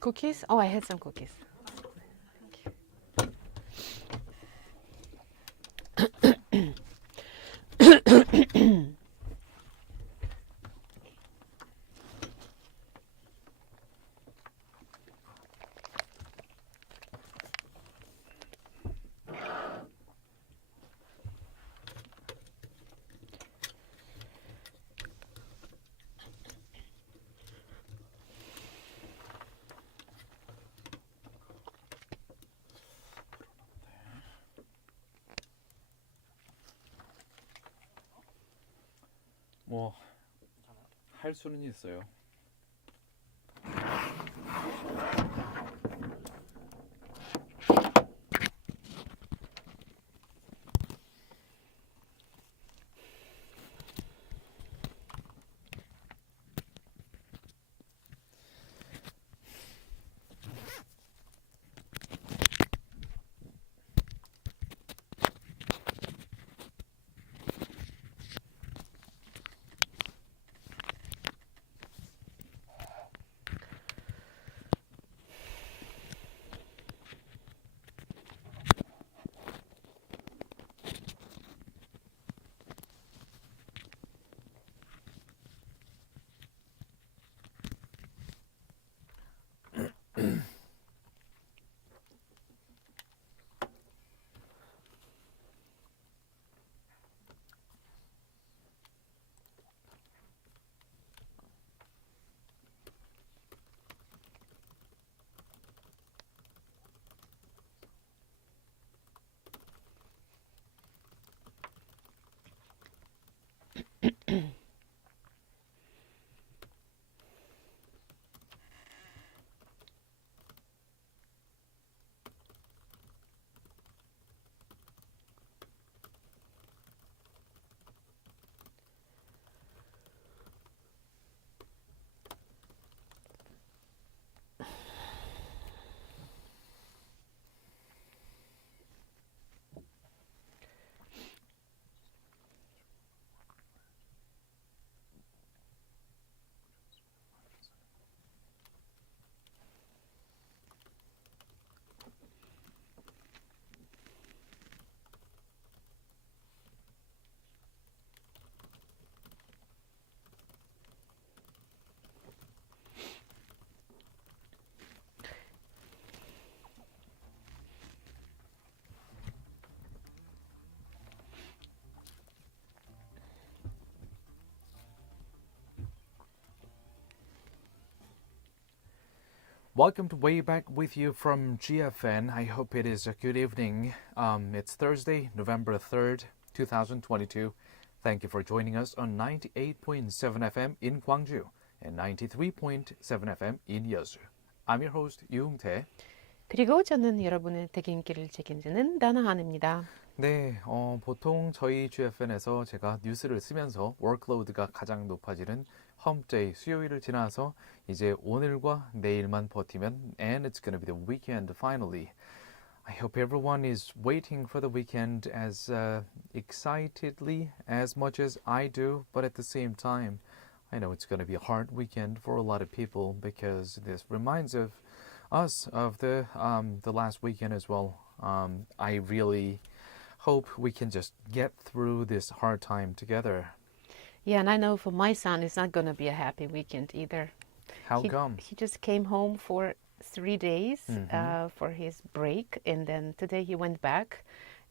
Cookies? Oh, I had some cookies. 뭐 할 수는 있어요. Welcome to Way Back with you from GFN. I hope it is a good evening. It's Thursday, November 3rd, 2022. Thank you for joining us on 98.7 FM in Gwangju and 93.7 FM in Yeosu. I'm your host, 유흥태. 그리고 저는 여러분의 퇴근길을 책임지는 다나한입니다. 네, 보통 저희 GFN에서 제가 뉴스를 쓰면서 워크로드가 가장 높아지는 험데이, 수요일을 지나서 이제 오늘과 내일만 버티면 and it's gonna be the weekend finally. I hope everyone is waiting for the weekend as excitedly as much as I do, but at the same time, I know it's gonna be a hard weekend for a lot of people because this reminds of us of the last weekend as well. I really hope we can just get through this hard time together. Yeah, and I know for my son, it's not going to be a happy weekend either. How come? He just came home for 3 days for his break, and then today he went back.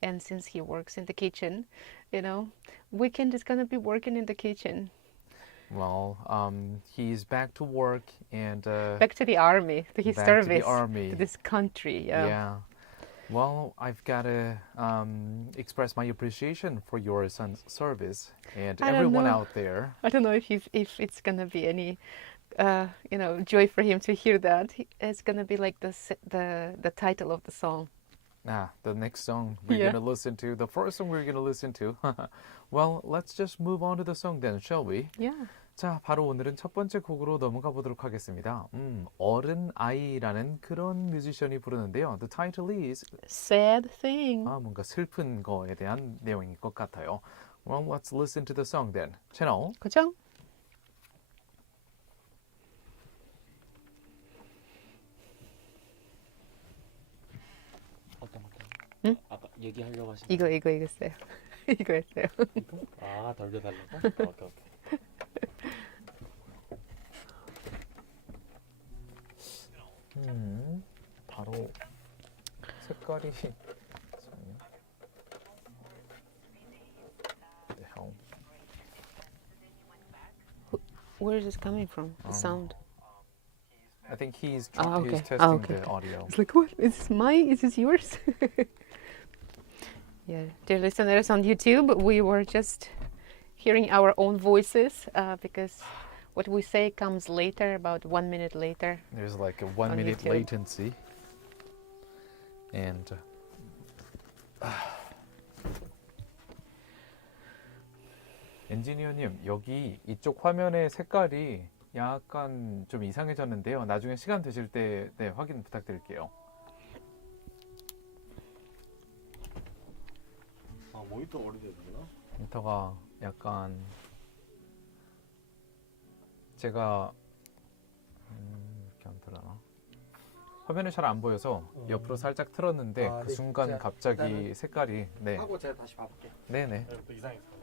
And since he works in the kitchen, weekend is going to be working in the kitchen. Well, he's back to work and Back to the army, to his back service, to the army. to this country. Yeah. Well, I've got to express my appreciation for your son's service and I don't everyone know. out there. I don't know if it's gonna be any, joy for him to hear that. It's gonna be like the title of the song. The next song we're Yeah. going to listen to, the first song we're going to listen to. Well, let's just move on to the song then, shall we? Yeah. 자, 바로 오늘은 첫 번째 곡으로 넘어가 보도록 하겠습니다. 어른 아이라는 그런 뮤지션이 부르는데요. The title is Sad thing. 뭔가 슬픈 거에 대한 내용인 것 같아요. Well, let's listen to the song then. 채널 고정. 얘기하려고 하시는 이거 했어요. 이거 했어요. 이거? 아, 덜려달라고? 오케이, 오케이. 바로 색깔이 잠시만요. The hell? Where is this coming from? The sound. I think he's okay. he's testing Okay. the audio. It's like, what? Is this mine? Is this yours? Yeah, dear listeners on YouTube, we were just hearing our own voices because what we say comes later, about 1 minute later. There's like a 1 minute YouTube. latency. And 엔지니어님, 여기 이쪽 화면의 색깔이 약간 좀 이상해졌는데요. 나중에 시간 되실 때 네, 확인 부탁드릴게요. 아, 모니터 오래됐나? 모니터가 약간 제가 이렇게 안 틀어나? 화면이 잘 안 보여서 옆으로 살짝 틀었는데 아, 그 네, 순간 제가 갑자기 일단은 색깔이 네, 하고 제가 다시 봐볼게요. 네네. 또 이상했어.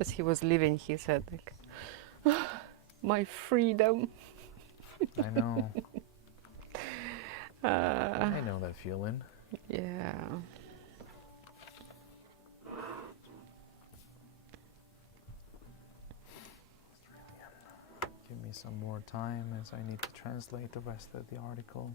As he was leaving, he said, like, my freedom. I know. I know that feeling. Yeah. Give me some more time as I need to translate the rest of the article.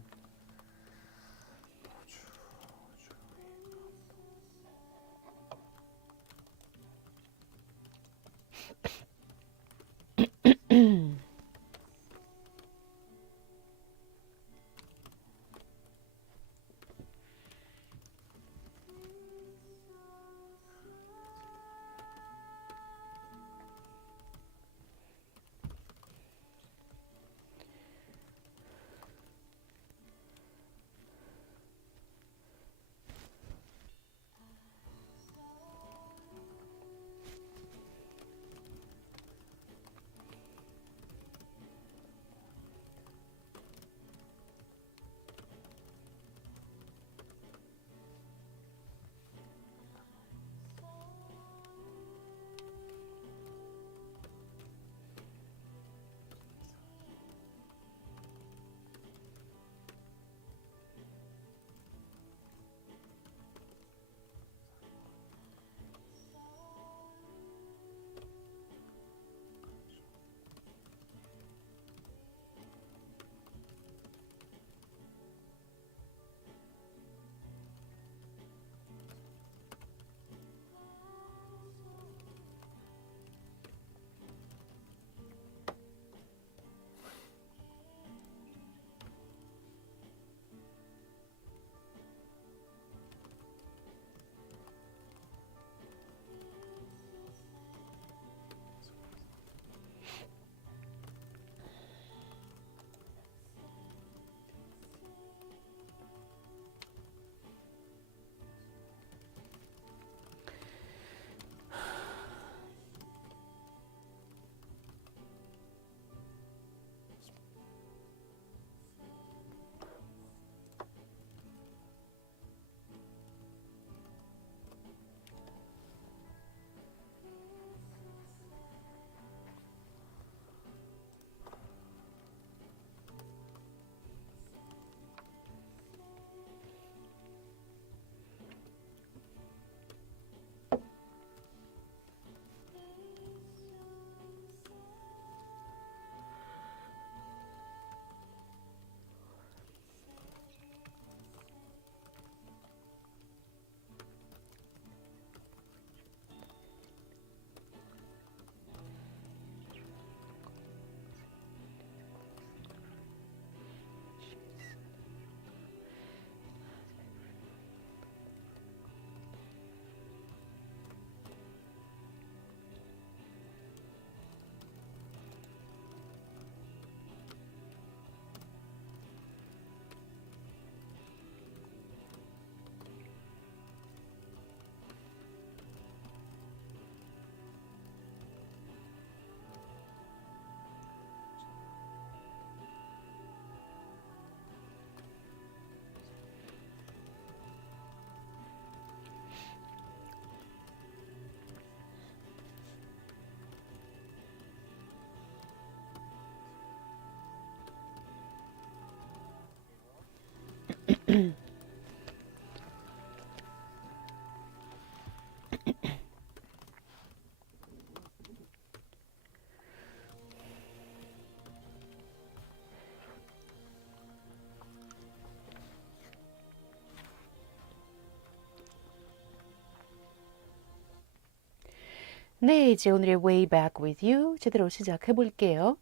네, 이제 오늘의 Way Back with You 제대로 시작해 볼게요.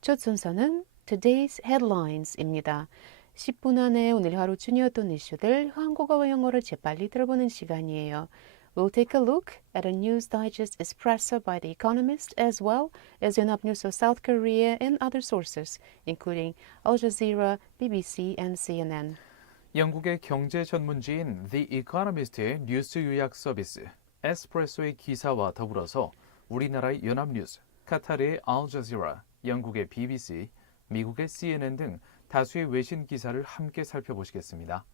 첫 순서는 Today's Headlines입니다. 10분 안에 오늘 하루 중요했던 이슈들 한국어와 영어를 재빨리 들어보는 시간이에요. We'll take a look at a news digest espresso by The Economist as well as 연합 news of South Korea and other sources, including Al Jazeera, BBC and CNN. 영국의 경제 전문지인 The Economist의 뉴스 요약 서비스 에스프레소의 기사와 더불어서 우리나라의 연합뉴스, 카타르의 알자지라, 영국의 BBC, 미국의 CNN 등 다수의 외신 기사를 함께 살펴보시겠습니다.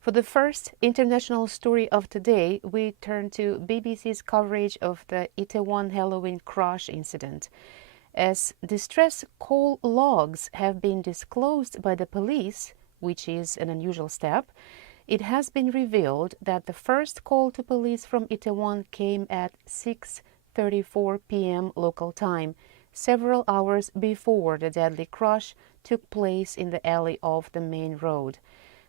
For the first international story of today, we turn to BBC's coverage of the Itaewon Halloween crash incident. As distress call logs have been disclosed by the police, which is an unusual step, it has been revealed that the first call to police from Itaewon came at 6:34 p.m. local time, several hours before the deadly crash took place in the alley of the main road.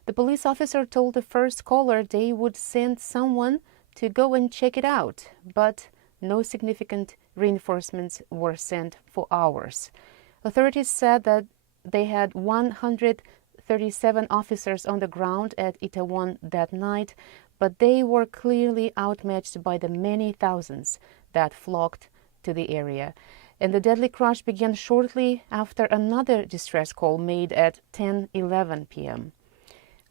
The police officer told the first caller they would send someone to go and check it out, but no significant reinforcements were sent for hours. Authorities said that they had 137 officers on the ground at Itaewon that night, but they were clearly outmatched by the many thousands that flocked to the area. And the deadly crash began shortly after another distress call made at 10:11 p.m.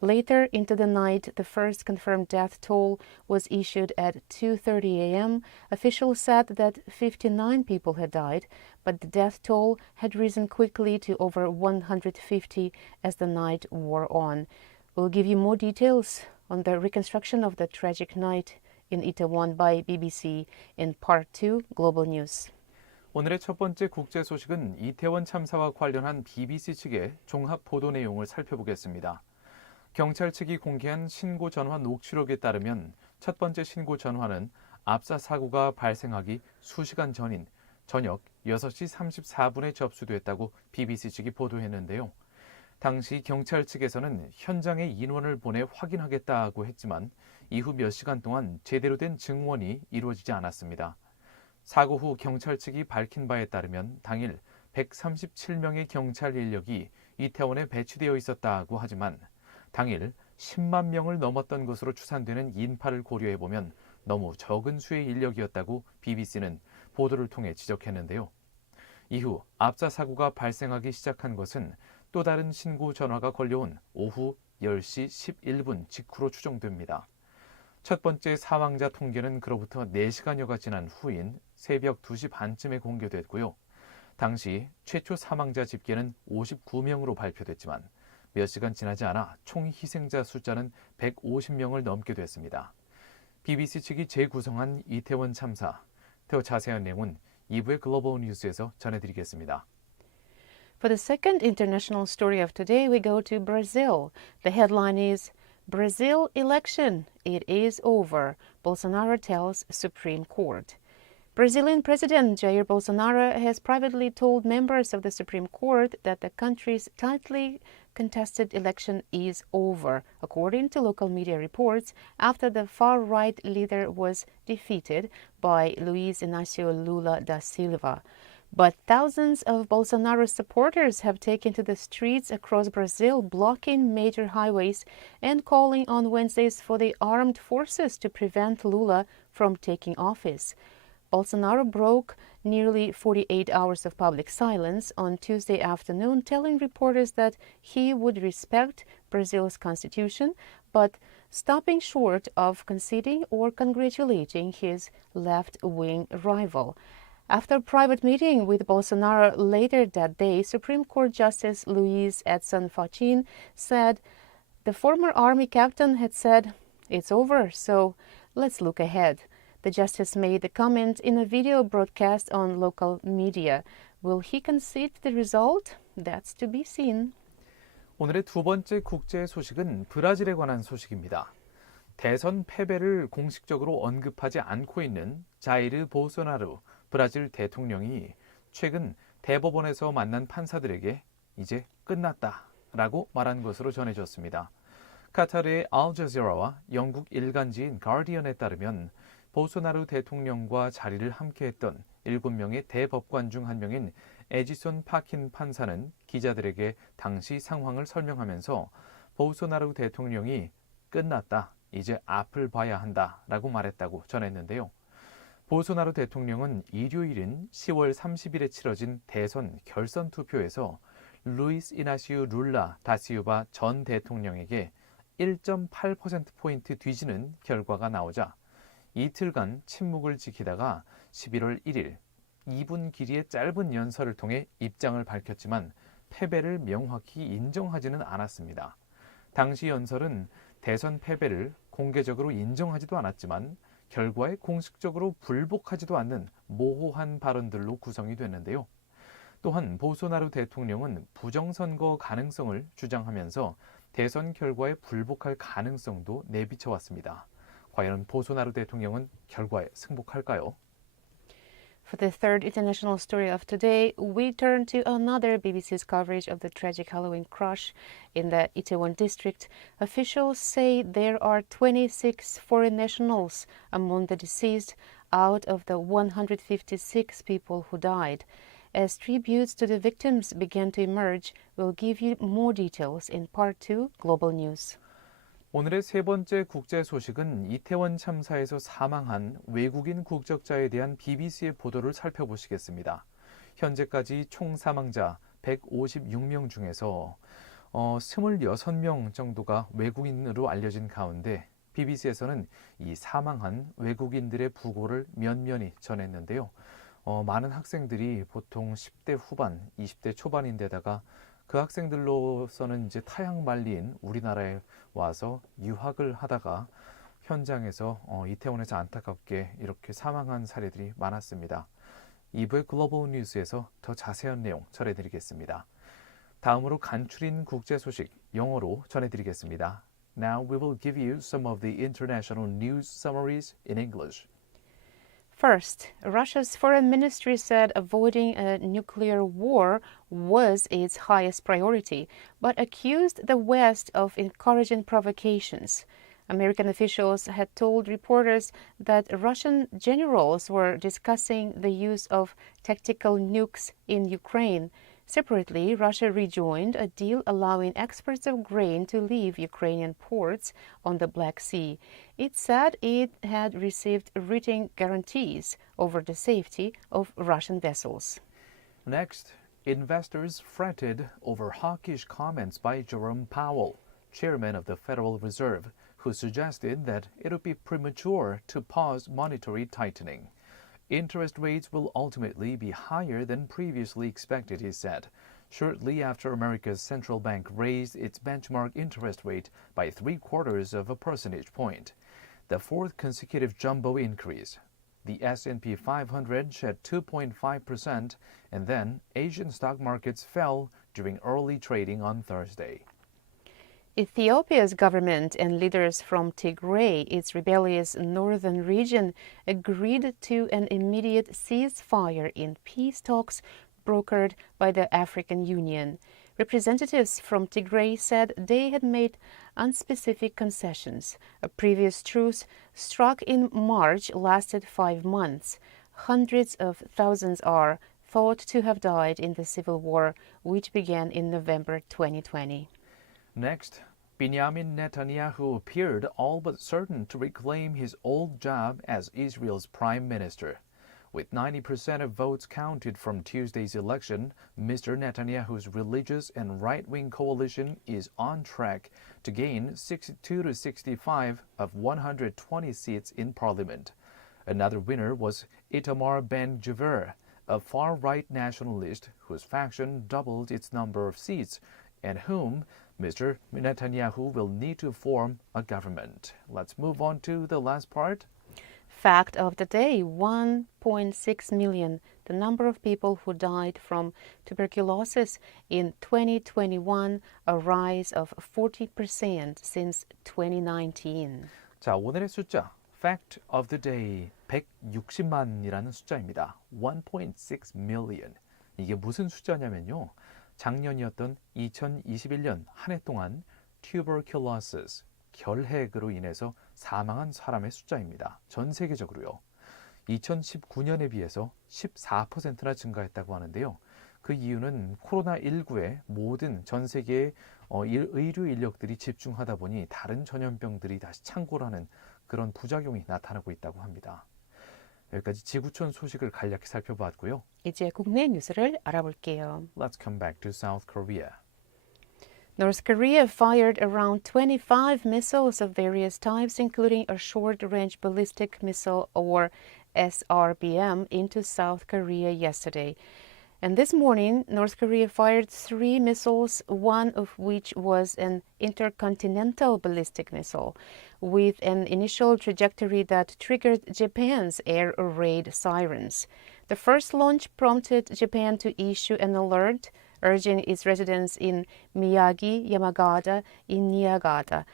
Later into the night, the first confirmed death toll was issued at 2:30 a.m. Officials said that 59 people had died, but the death toll had risen quickly to over 150 as the night wore on. We'll give you more details on the reconstruction of the tragic night in Itaewon by BBC in Part 2 Global News. 오늘의 첫 번째 국제 소식은 이태원 참사와 관련한 BBC 측의 종합 보도 내용을 살펴보겠습니다. 경찰 측이 공개한 신고 전화 녹취록에 따르면 첫 번째 신고 전화는 압사 사고가 발생하기 수시간 전인 저녁 6시 34분에 접수됐다고 BBC 측이 보도했는데요. 당시 경찰 측에서는 현장에 인원을 보내 확인하겠다고 했지만 이후 몇 시간 동안 제대로 된 증원이 이루어지지 않았습니다. 사고 후 경찰 측이 밝힌 바에 따르면 당일 137명의 경찰 인력이 이태원에 배치되어 있었다고 하지만 당일 10만 명을 넘었던 것으로 추산되는 인파를 고려해보면 너무 적은 수의 인력이었다고 BBC는 보도를 통해 지적했는데요. 이후 압사 사고가 발생하기 시작한 것은 또 다른 신고 전화가 걸려온 오후 10시 11분 직후로 추정됩니다. 첫 번째 사망자 통계는 그로부터 4시간여가 지난 후인 새벽 2시 반쯤에 공개됐고요. 당시 최초 사망자 집계는 59명으로 발표됐지만 몇 시간 지나지 않아 총 희생자 숫자는 150명을 넘게 됐습니다. BBC 측이 재구성한 이태원 참사, 더 자세한 내용은 2부의 글로벌 뉴스에서 전해드리겠습니다. For the second international story of today, we go to Brazil. The headline is Brazil election, it is over, Bolsonaro tells Supreme Court. Brazilian President Jair Bolsonaro has privately told members of the Supreme Court that the country's tightly contested election is over, according to local media reports, after the far-right leader was defeated by Luiz Inácio Lula da Silva. But thousands of Bolsonaro supporters have taken to the streets across Brazil, blocking major highways and calling on Wednesdays for the armed forces to prevent Lula from taking office. Bolsonaro broke nearly 48 hours of public silence on Tuesday afternoon, telling reporters that he would respect Brazil's constitution, but stopping short of conceding or congratulating his left-wing rival. After a private meeting with Bolsonaro later that day, Supreme Court Justice Luiz Edson Fachin said the former army captain had said, "It's over, so let's look ahead." The justice made the comment in a video broadcast on local media. Will he concede the result? That's to be seen. 오늘의 두 번째 국제 소식은 브라질에 관한 소식입니다. 대선 패배를 공식적으로 언급하지 않고 있는 자이르 보소나루 브라질 대통령이 최근 대법원에서 만난 판사들에게 이제 끝났다라고 말한 것으로 전해졌습니다. 카타르의 알자지라와 영국 일간지인 가디언에 따르면 보소나루 대통령과 자리를 함께했던 7명의 대법관 중 한 명인 에지손 파킨 판사는 기자들에게 당시 상황을 설명하면서 보소나루 대통령이 끝났다, 이제 앞을 봐야 한다라고 말했다고 전했는데요. 보소나루 대통령은 일요일인 10월 30일에 치러진 대선 결선 투표에서 루이스 이나시우 룰라 다시우바 전 대통령에게 1.8%포인트 뒤지는 결과가 나오자 이틀간 침묵을 지키다가 11월 1일 2분 길이의 짧은 연설을 통해 입장을 밝혔지만 패배를 명확히 인정하지는 않았습니다. 당시 연설은 대선 패배를 공개적으로 인정하지도 않았지만 결과에 공식적으로 불복하지도 않는 모호한 발언들로 구성이 됐는데요. 또한 보소나루 대통령은 부정선거 가능성을 주장하면서 대선 결과에 불복할 가능성도 내비쳐왔습니다. 과연 보소나루 대통령은 결과에 승복할까요? For the third international story of today, we turn to another BBC's coverage of the tragic Halloween crush in the Itaewon district. Officials say there are 26 foreign nationals among the deceased out of the 156 people who died. As tributes to the victims began to emerge, we'll give you more details in Part 2 Global News. 오늘의 세 번째 국제 소식은 이태원 참사에서 사망한 외국인 국적자에 대한 BBC의 보도를 살펴보시겠습니다. 현재까지 총 사망자 156명 중에서 26명 정도가 외국인으로 알려진 가운데 BBC에서는 이 사망한 외국인들의 부고를 면면히 전했는데요. 많은 학생들이 보통 10대 후반, 20대 초반인데다가 그 학생들로서는 이제 타향 말리인 우리나라에 와서 유학을 하다가 현장에서 이태원에서 안타깝게 이렇게 사망한 사례들이 많았습니다. 2부의 글로벌 뉴스에서 더 자세한 내용 전해드리겠습니다. 다음으로 간추린 국제 소식 영어로 전해드리겠습니다. Now we will give you some of the international news summaries in English. First, Russia's foreign ministry said avoiding a nuclear war was its highest priority, but accused the West of encouraging provocations. American officials had told reporters that Russian generals were discussing the use of tactical nukes in Ukraine. Separately, Russia rejoined a deal allowing exports of grain to leave Ukrainian ports on the Black Sea. It said it had received written guarantees over the safety of Russian vessels. Next, investors fretted over hawkish comments by Jerome Powell, chairman of the Federal Reserve, who suggested that it would be premature to pause monetary tightening. Interest rates will ultimately be higher than previously expected, he said, shortly after America's central bank raised its benchmark interest rate by 0.75 percentage point, the fourth consecutive jumbo increase. The S&P 500 shed 2.5%, and then Asian stock markets fell during early trading on Thursday. Ethiopia's government and leaders from Tigray, its rebellious northern region, agreed to an immediate ceasefire in peace talks brokered by the African Union. Representatives from Tigray said they had made unspecific concessions. A previous truce struck in March lasted 5 months. Hundreds of thousands are thought to have died in the civil war, which began in November 2020. Next, Benjamin Netanyahu appeared all but certain to reclaim his old job as Israel's prime minister. With 90% of votes counted from Tuesday's election, Mr. Netanyahu's religious and right-wing coalition is on track to gain 62 to 65 of 120 seats in parliament. Another winner was Itamar Ben-Gvir, a far-right nationalist whose faction doubled its number of seats and whom Mr. Netanyahu will need to form a government. Let's move on to the last part. fact of the day, 1.6 million, the number of people who died from tuberculosis in 2021, a rise of 40% since 2019. 자, 오늘의 숫자 fact of the day 160만이라는 숫자입니다. 1.6 million. 이게 무슨 숫자냐면요. 작년이었던 2021년 한 해 동안 tuberculosis, 결핵으로 인해서 사망한 사람의 숫자입니다. 전 세계적으로요. 2019년에 비해서 14%나 증가했다고 하는데요. 그 이유는 코로나19에 모든 전 세계의 의료 인력들이 집중하다 보니 다른 전염병들이 다시 창궐 하는 그런 부작용이 나타나고 있다고 합니다. 여기까지 지구촌 소식을 간략히 살펴봤고요. 이제 국내 뉴스를 알아볼게요. Let's come back to South Korea. North Korea fired around 25 missiles of various types, including a short-range ballistic missile or SRBM into South Korea yesterday. And this morning, North Korea fired 3 missiles, one of which was an intercontinental ballistic missile, with an initial trajectory that triggered Japan's air raid sirens. The first launch prompted Japan to issue an alert, urging its residents in Miyagi, Yamagata, and Niigata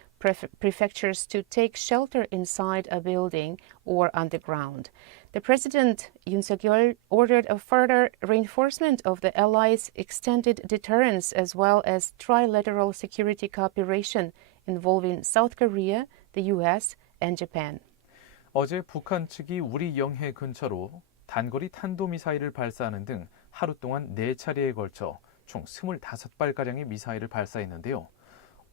prefectures to take shelter inside a building or underground. The President, Yoon Suk-yeol, ordered a further reinforcement of the allies' extended deterrence as well as trilateral security cooperation involving South Korea, the U.S., and Japan. 어제 북한 측이 우리 영해 근처로 단거리 탄도미사일을 발사하는 등 하루 동안 4차례에 걸쳐 총 25발가량의 미사일을 발사했는데요.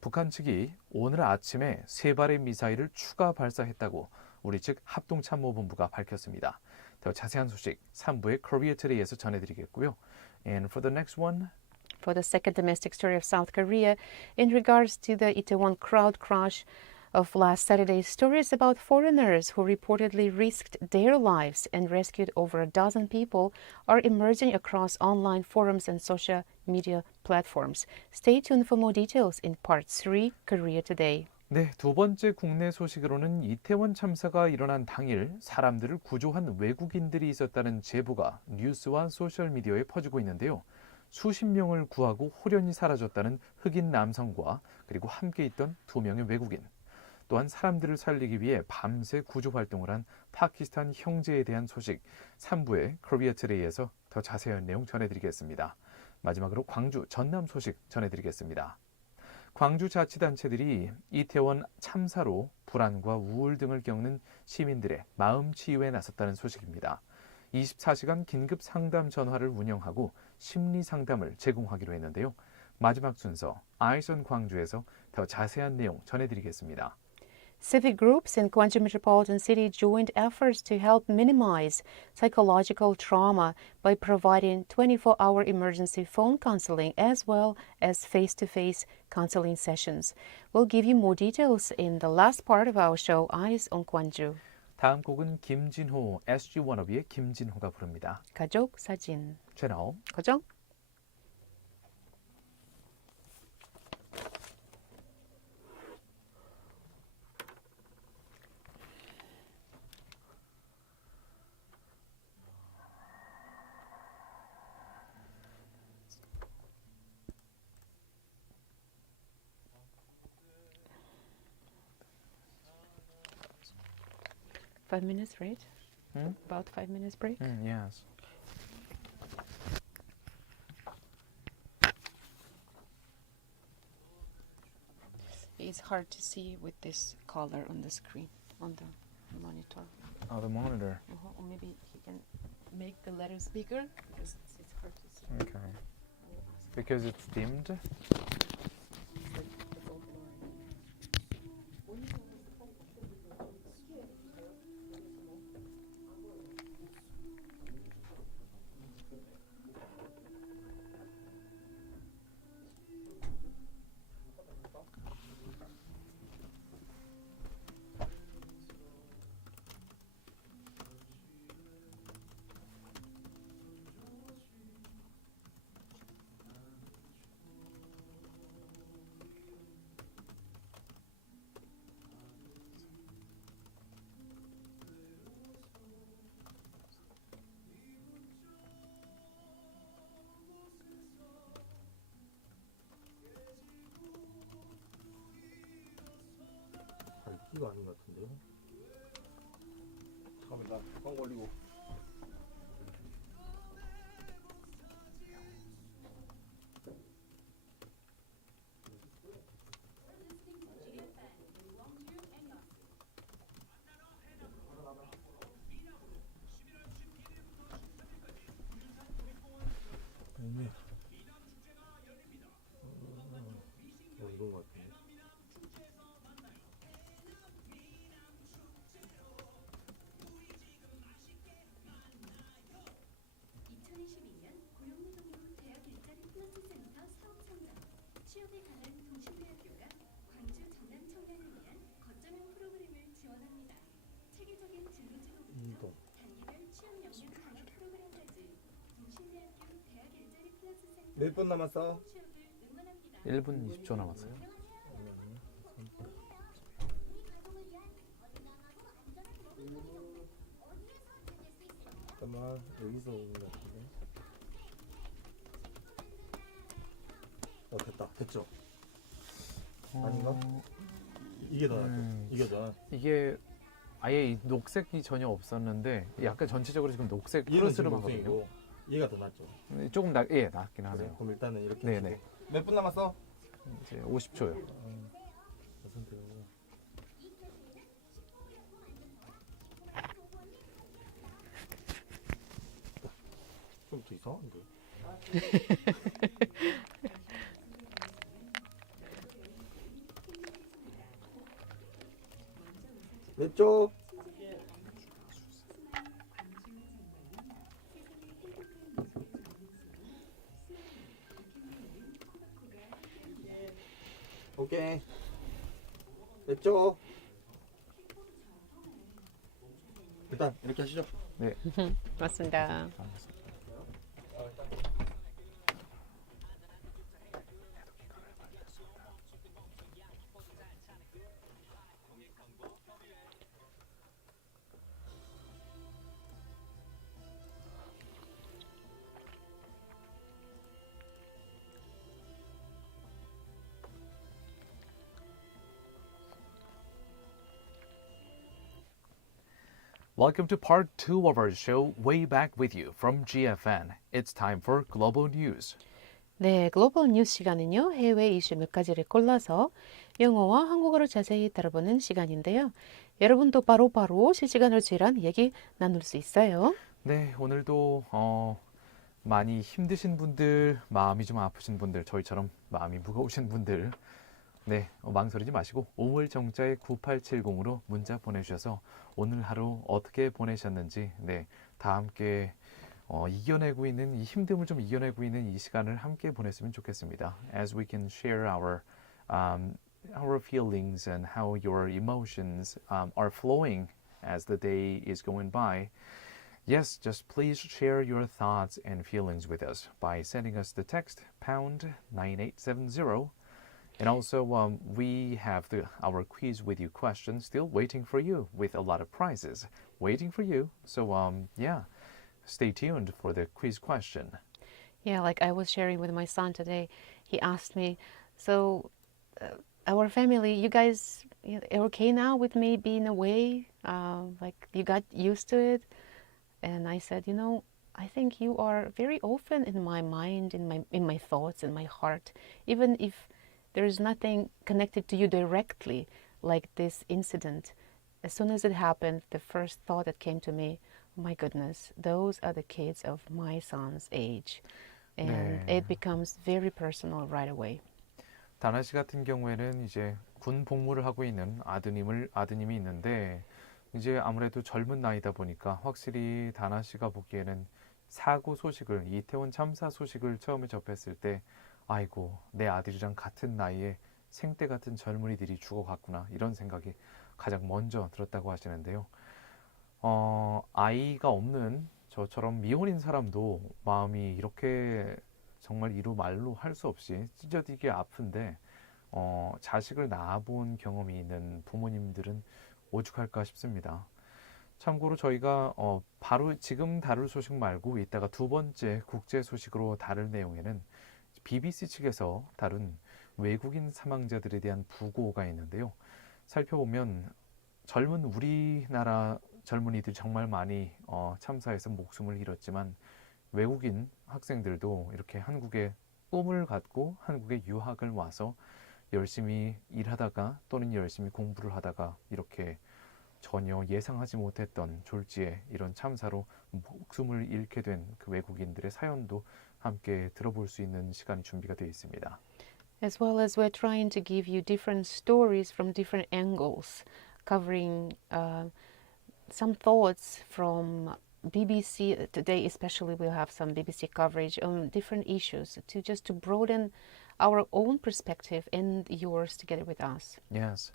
북한 측이 오늘 아침에 3발의 미사일을 추가 발사했다고 우리 측 합동참모본부가 밝혔습니다. 더 자세한 소식 3부의 Korea Today에서 전해드리겠고요. And for the next one, For the second domestic story of South Korea, in regards to the Itaewon crowd crush of last Saturday, stories about foreigners who reportedly risked their lives and rescued over a dozen people are emerging across online forums and social media platforms. Stay tuned for more details in Part 3, Korea Today. 네, 두 번째 국내 소식으로는 이태원 참사가 일어난 당일 사람들을 구조한 외국인들이 있었다는 제보가 뉴스와 소셜미디어에 퍼지고 있는데요. 수십 명을 구하고 홀연히 사라졌다는 흑인 남성과 그리고 함께 있던 2명의 외국인. 또한 사람들을 살리기 위해 밤새 구조 활동을 한 파키스탄 형제에 대한 소식 3부의 Korea Today에서 더 자세한 내용 전해드리겠습니다. 마지막으로 광주 전남 소식 전해드리겠습니다. 광주 자치단체들이 이태원 참사로 불안과 우울 등을 겪는 시민들의 마음 치유에 나섰다는 소식입니다. 24시간 긴급 상담 전화를 운영하고 심리 상담을 제공하기로 했는데요. 마지막 순서 Eyes on 광주에서 더 자세한 내용 전해드리겠습니다. Civic groups in Gwangju metropolitan city joined efforts to help minimize psychological trauma by providing 24-hour emergency phone counseling as well as face-to-face counseling sessions. We'll give you more details in the last part of our show, Eyes on Gwangju. 다음 곡은 김진호, SG 워너비의 김진호가 부릅니다. 가족 사진. 채널 고정. Five minutes, right? About 5 minutes break. Yes. It's hard to see with this color on the screen, on the monitor. Oh, the monitor. Or maybe he can make the letters bigger because it's hard to see. Okay. Because it's dimmed? 이거 아닌 것 같은데요? 잠깐만 나 뚜껑 걸리고. 네. 이건 것 같은데. 취업에 관한 동신대학교가 광주 전남 청년을 위한 거점형 프로그램을 지원합니다. 체계적인 진로 지도부터 단계별 취업 역량 강화 프로그램까지 동신대학교 대학 일자리 플러스 센터 몇 분 남았어? 취업을 응원합니다. 1분 20초 남았어요. 잠깐만 여기서 오는 것 같은데. 됐다. 됐죠? 아닌가? 이게 더 낫죠? 이게 더 낫. 이게 아예 이 녹색이 전혀 없었는데 약간 전체적으로 지금 녹색 얘는 지금 푸르스름하거든요. 녹색이고 얘가 더 낫죠? 조금 낫긴 하네요. 그래? 그럼 일단은 이렇게 네네. 몇 분 남았어? 이제 50초요. 선택하고. 좀 더 이상한데? 왼쪽. 오케이. 왼쪽. 일단 이렇게 하시죠. 네. 맞습니다. Welcome to part 2 of our show, Way Back With You from GFN. It's time for Global News. 네, 글로벌 뉴스 시간은요. 해외 이슈 몇 가지를 골라서 영어와 한국어로 자세히 다뤄보는 시간인데요. 여러분도 바로바로 실시간으로 저희랑 얘기 나눌 수 있어요. 네, 오늘도 많이 힘드신 분들, 마음이 좀 아프신 분들, 저희처럼 마음이 무거우신 분들, 네, 망설이지 마시고 5월 정자에 9870으로 문자 보내주셔서 오늘 하루 어떻게 보내셨는지, 네, 다 함께 이겨내고 있는 이 힘듦을 좀 이겨내고 있는 이 시간을 함께 보냈으면 좋겠습니다. As we can share our feelings and how your emotions are flowing as the day is going by. Yes, just please share your thoughts and feelings with us by sending us the text pound 9870. And also, we have our quiz with you question still waiting for you with a lot of prizes waiting for you. So, yeah, stay tuned for the quiz question. Yeah, like I was sharing with my son today. He asked me, so our family, you guys are okay now with me being away? Like you got used to it? And I said, I think you are very often in my mind, in my thoughts, in my heart, even if there's nothing connected to you directly, like this incident. As soon as it happened, the first thought that came to me, my goodness, those are the kids of my son's age. And 네. it becomes very personal right away. 다나 씨 같은 경우에는 이제 군 복무를 하고 있는 아드님이 있는데 이제 아무래도 젊은 나이다 보니까 확실히 다나 씨가 보기에는 사고 소식을 이태원 참사 소식을 처음에 접했을 때 아이고 내 아들이랑 같은 나이에 생때 같은 젊은이들이 죽어갔구나 이런 생각이 가장 먼저 들었다고 하시는데요. 아이가 없는 저처럼 미혼인 사람도 마음이 이렇게 정말 이루 말로 할 수 없이 찢어지게 아픈데 자식을 낳아본 경험이 있는 부모님들은 오죽할까 싶습니다. 참고로 저희가 바로 지금 다룰 소식 말고 이따가 두 번째 국제 소식으로 다룰 내용에는 BBC 측에서 다룬 외국인 사망자들에 대한 부고가 있는데요. 살펴보면 젊은 우리나라 젊은이들이 정말 많이 참사해서 목숨을 잃었지만 외국인 학생들도 이렇게 한국에 꿈을 갖고 한국에 유학을 와서 열심히 일하다가 또는 열심히 공부를 하다가 이렇게 전혀 예상하지 못했던 졸지에 이런 참사로 목숨을 잃게 된 그 외국인들의 사연도 함께 들어볼 수 있는 시간이 준비가 되어 있습니다. As well as we're trying to give you different stories from different angles, covering some thoughts from BBC. Today especially we'll have some BBC coverage on different issues to broaden our own perspective and yours together with us. Yes.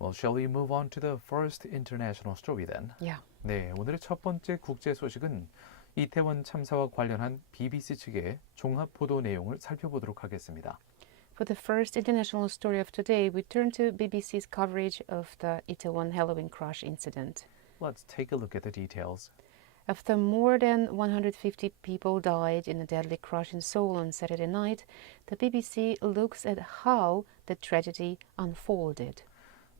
Well, shall we move on to the first international story then? Yeah. 네, 오늘의 첫 번째 국제 소식은 이태원 참사와 관련한 BBC 측의 종합 보도 내용을 살펴보도록 하겠습니다. For the first international story of today, we turn to BBC's coverage of the Itaewon Halloween crash incident. Let's take a look at the details. After more than 150 people died in a deadly crash in Seoul on Saturday night, the BBC looks at how the tragedy unfolded.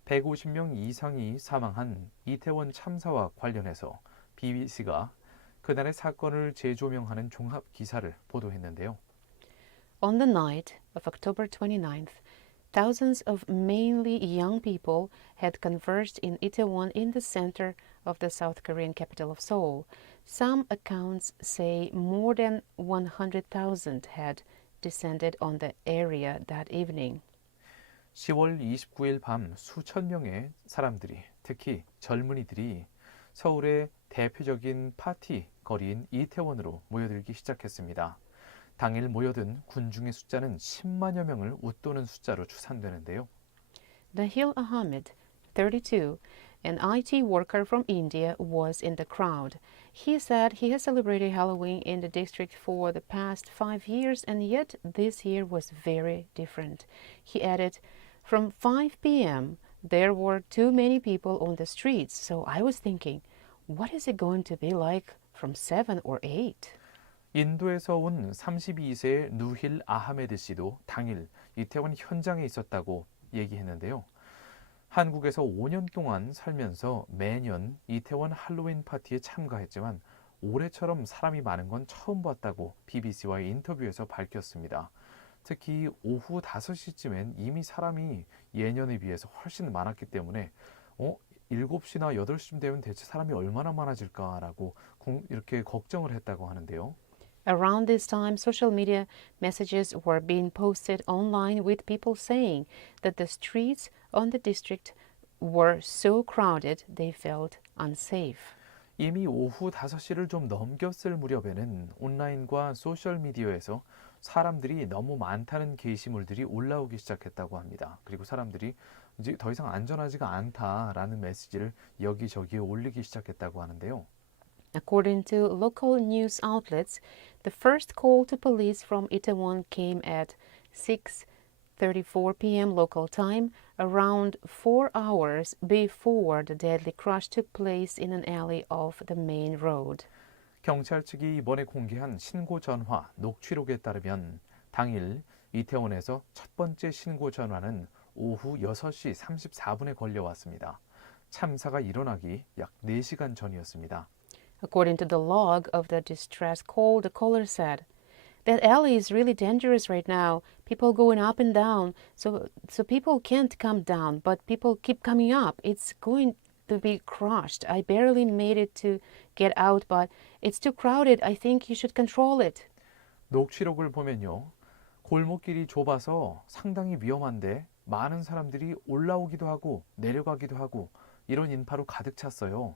150명 이상이 사망한 이태원 참사와 관련해서 BBC가 그날의 사건을 재조명하는 종합 기사를 보도했는데요. On the night of October 29th, thousands of mainly young people had converged in Itaewon in the center of the South Korean capital of Seoul. Some accounts say more than 100,000 had descended on the area that evening. 10월 29일 밤 수천 명의 사람들이, 특히 젊은이들이 서울의 대표적인 파티 거리인 이태원으로 모여들기 시작했습니다. 당일 모여든 군중의 숫자는 10만여 명을 웃도는 숫자로 추산되는데요. Nahil Ahmed, 32, an IT worker from India, was in the crowd. He said he has celebrated Halloween in the district for the past 5 years, and yet this year was very different. He added, from 5 p.m., there were too many people on the streets, so I was thinking, what is it going to be like from 7 or 8? 인도에서 온 32세의 누힐 아하메드 씨도 당일 이태원 현장에 있었다고 얘기했는데요. 한국에서 5년 동안 살면서 매년 이태원 할로윈 파티에 참가했지만 올해처럼 사람이 많은 건 처음 봤다고 BBC와의 인터뷰에서 밝혔습니다. 특히 오후 5시쯤엔 이미 사람이 예년에 비해서 훨씬 많았기 때문에 7시나 8시쯤 되면 대체 사람이 얼마나 많아질까라고 이렇게 걱정을 했다고 하는데요. Around this time, social media messages were being posted online with people saying that the streets on the district were so crowded they felt unsafe. 이미 오후 5시를 좀 넘겼을 무렵에는 온라인과 소셜미디어에서 사람들이 너무 많다는 게시물들이 올라오기 시작했다고 합니다. 그리고 사람들이 이제 더 이상 안전하지가 않다라는 메시지를 여기저기에 올리기 시작했다고 하는데요. According to local news outlets, the first call to police from Itaewon came at 6:34 p.m. local time, around 4 hours before the deadly crash took place in an alley off the main road. 경찰 측이 이번에 공개한 신고 전화 녹취록에 따르면 당일 이태원에서 첫 번째 신고 전화는 오후 6시 34분에 걸려왔습니다. 참사가 일어나기 약 4시간 전이었습니다. According to the log of the distress call, the caller said, "That alley is really dangerous right now. People going up and down, so people can't come down, but people keep coming up. It's going to be crushed. I barely made it to get out, but it's too crowded. I think you should control it." 녹취록을 보면요. 골목길이 좁아서 상당히 위험한데 많은 사람들이 올라오기도 하고 내려가기도 하고 이런 인파로 가득 찼어요.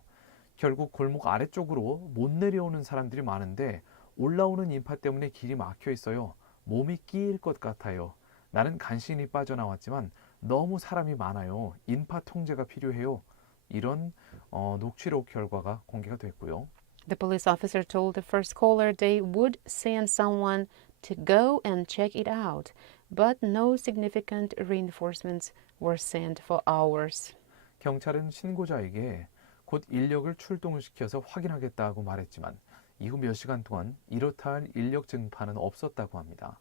결국 골목 아래쪽으로 못 내려오는 사람들이 많은데 올라오는 인파 때문에 길이 막혀 있어요. 몸이 끼일 것 같아요. 나는 간신히 빠져나왔지만 너무 사람이 많아요. 인파 통제가 필요해요. 이런 녹취록 결과가 공개가 됐고요. The police officer told the first caller they would send someone to go and check it out, but no significant reinforcements were sent for hours. 경찰은 신고자에게 곧 인력을 출동시켜서 확인하겠다고 말했지만 이후 몇 시간 동안 이렇다 할 인력 증파는 없었다고 합니다.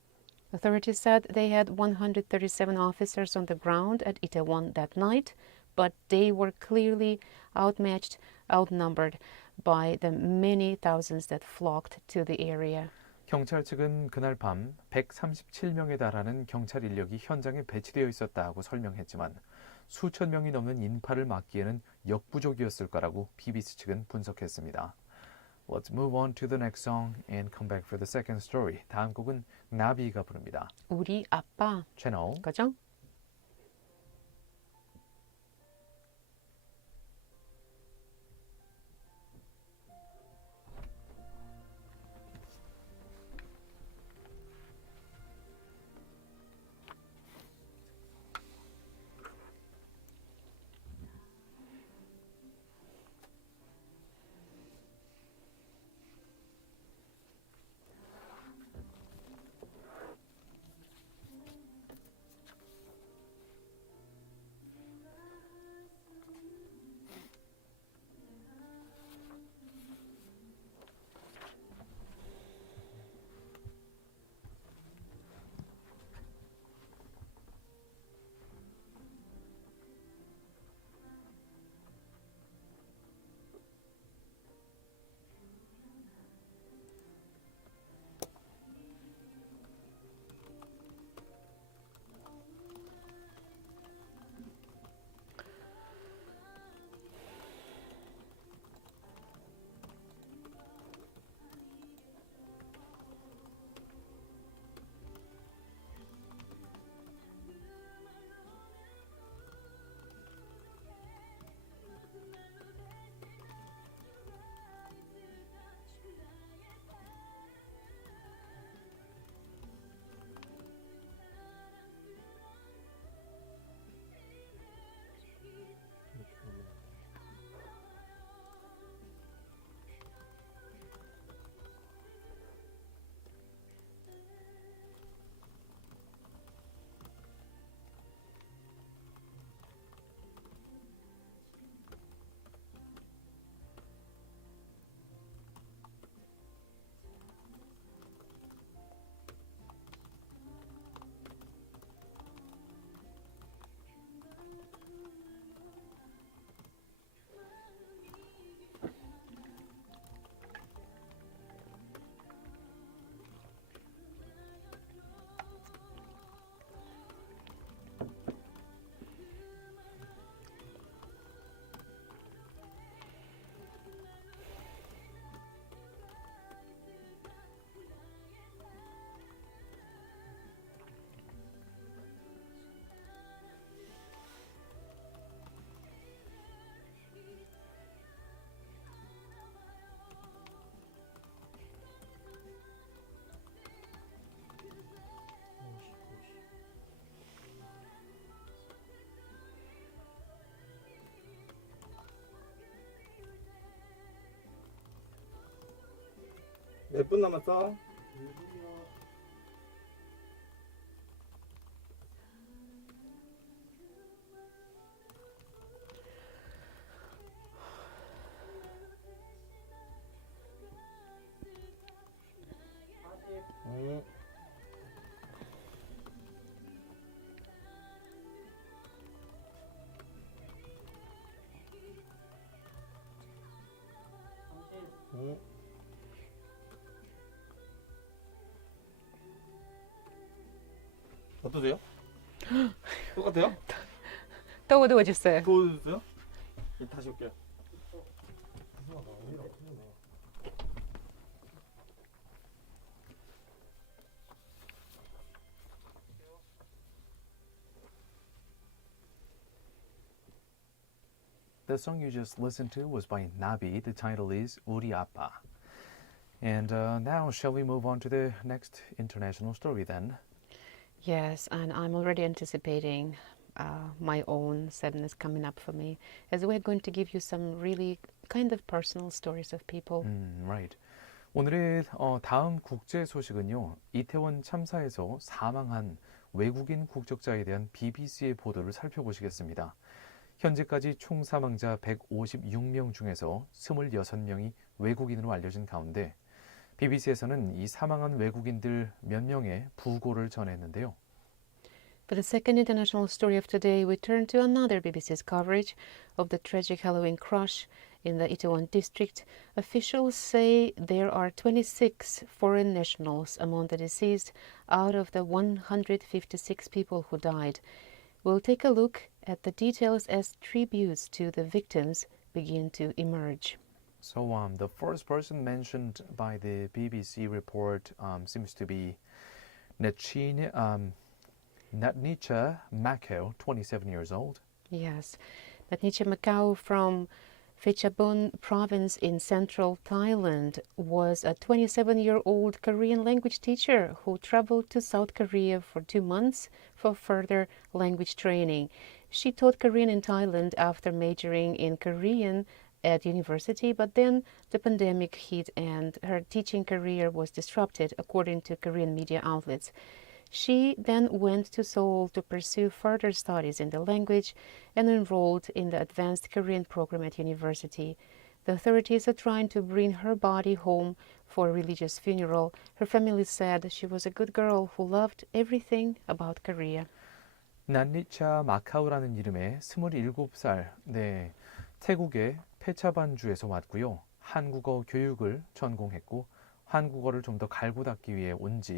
Authorities said they had 137 officers on the ground at Itaewon that night, but they were clearly outnumbered by the many thousands that flocked to the area. 경찰 측은 그날 밤 137명에 달하는 경찰 인력이 현장에 배치되어 있었다고 설명했지만 수천 명이 넘는 인파를 막기에는 역부족이었을 거라고 BBC 측은 분석했습니다. Let's move on to the next song and come back for the second story. 다음 곡은 나비가 부릅니다. 우리 아빠, 채널 그죠? 몇 분 남았어? 응. 응. 어떠세요? 똑같아요? 또 어두워졌어요. 도와주세요? 다시 올게요. The song you just listened to was by Nabi. The title is 우리 아빠. And now shall we move on to the next international story then? Yes, and I'm already anticipating my own sadness coming up for me, as we're going to give you some really kind of personal stories of people. Right. 오늘의 다음 국제 소식은요. 이태원 참사에서 사망한 외국인 국적자에 대한 BBC의 보도를 살펴보시겠습니다. 현재까지 총 사망자 156명 중에서 26명이 외국인으로 알려진 가운데 BBC에서는 이 사망한 외국인들 몇 명의 부고를 전했는데요. For the second international story of today, we turn to another BBC's coverage of the tragic Halloween crash in the Itaewon district. Officials say there are 26 foreign nationals among the deceased out of the 156 people who died. We'll take a look at the details as tributes to the victims begin to emerge. So the first person mentioned by the BBC report seems to be Natnicha Macau, 27 years old. Yes, Natnicha Macau from Phetchabun province in central Thailand was a 27-year-old Korean language teacher who traveled to South Korea for 2 months for further language training. She taught Korean in Thailand after majoring in Korean at university, but then the pandemic hit and her teaching career was disrupted, according to Korean media outlets. She then went to Seoul to pursue further studies in the language and enrolled in the advanced Korean program at university. The authorities are trying to bring her body home for a religious funeral. Her family said she was a good girl who loved everything about Korea. 난니차 마카오라는 이름의 27살, 태국의 페차반주에서 왔고요. 한국어 교육을 전공했고 한국어를 좀 더 갈고 닦기 위해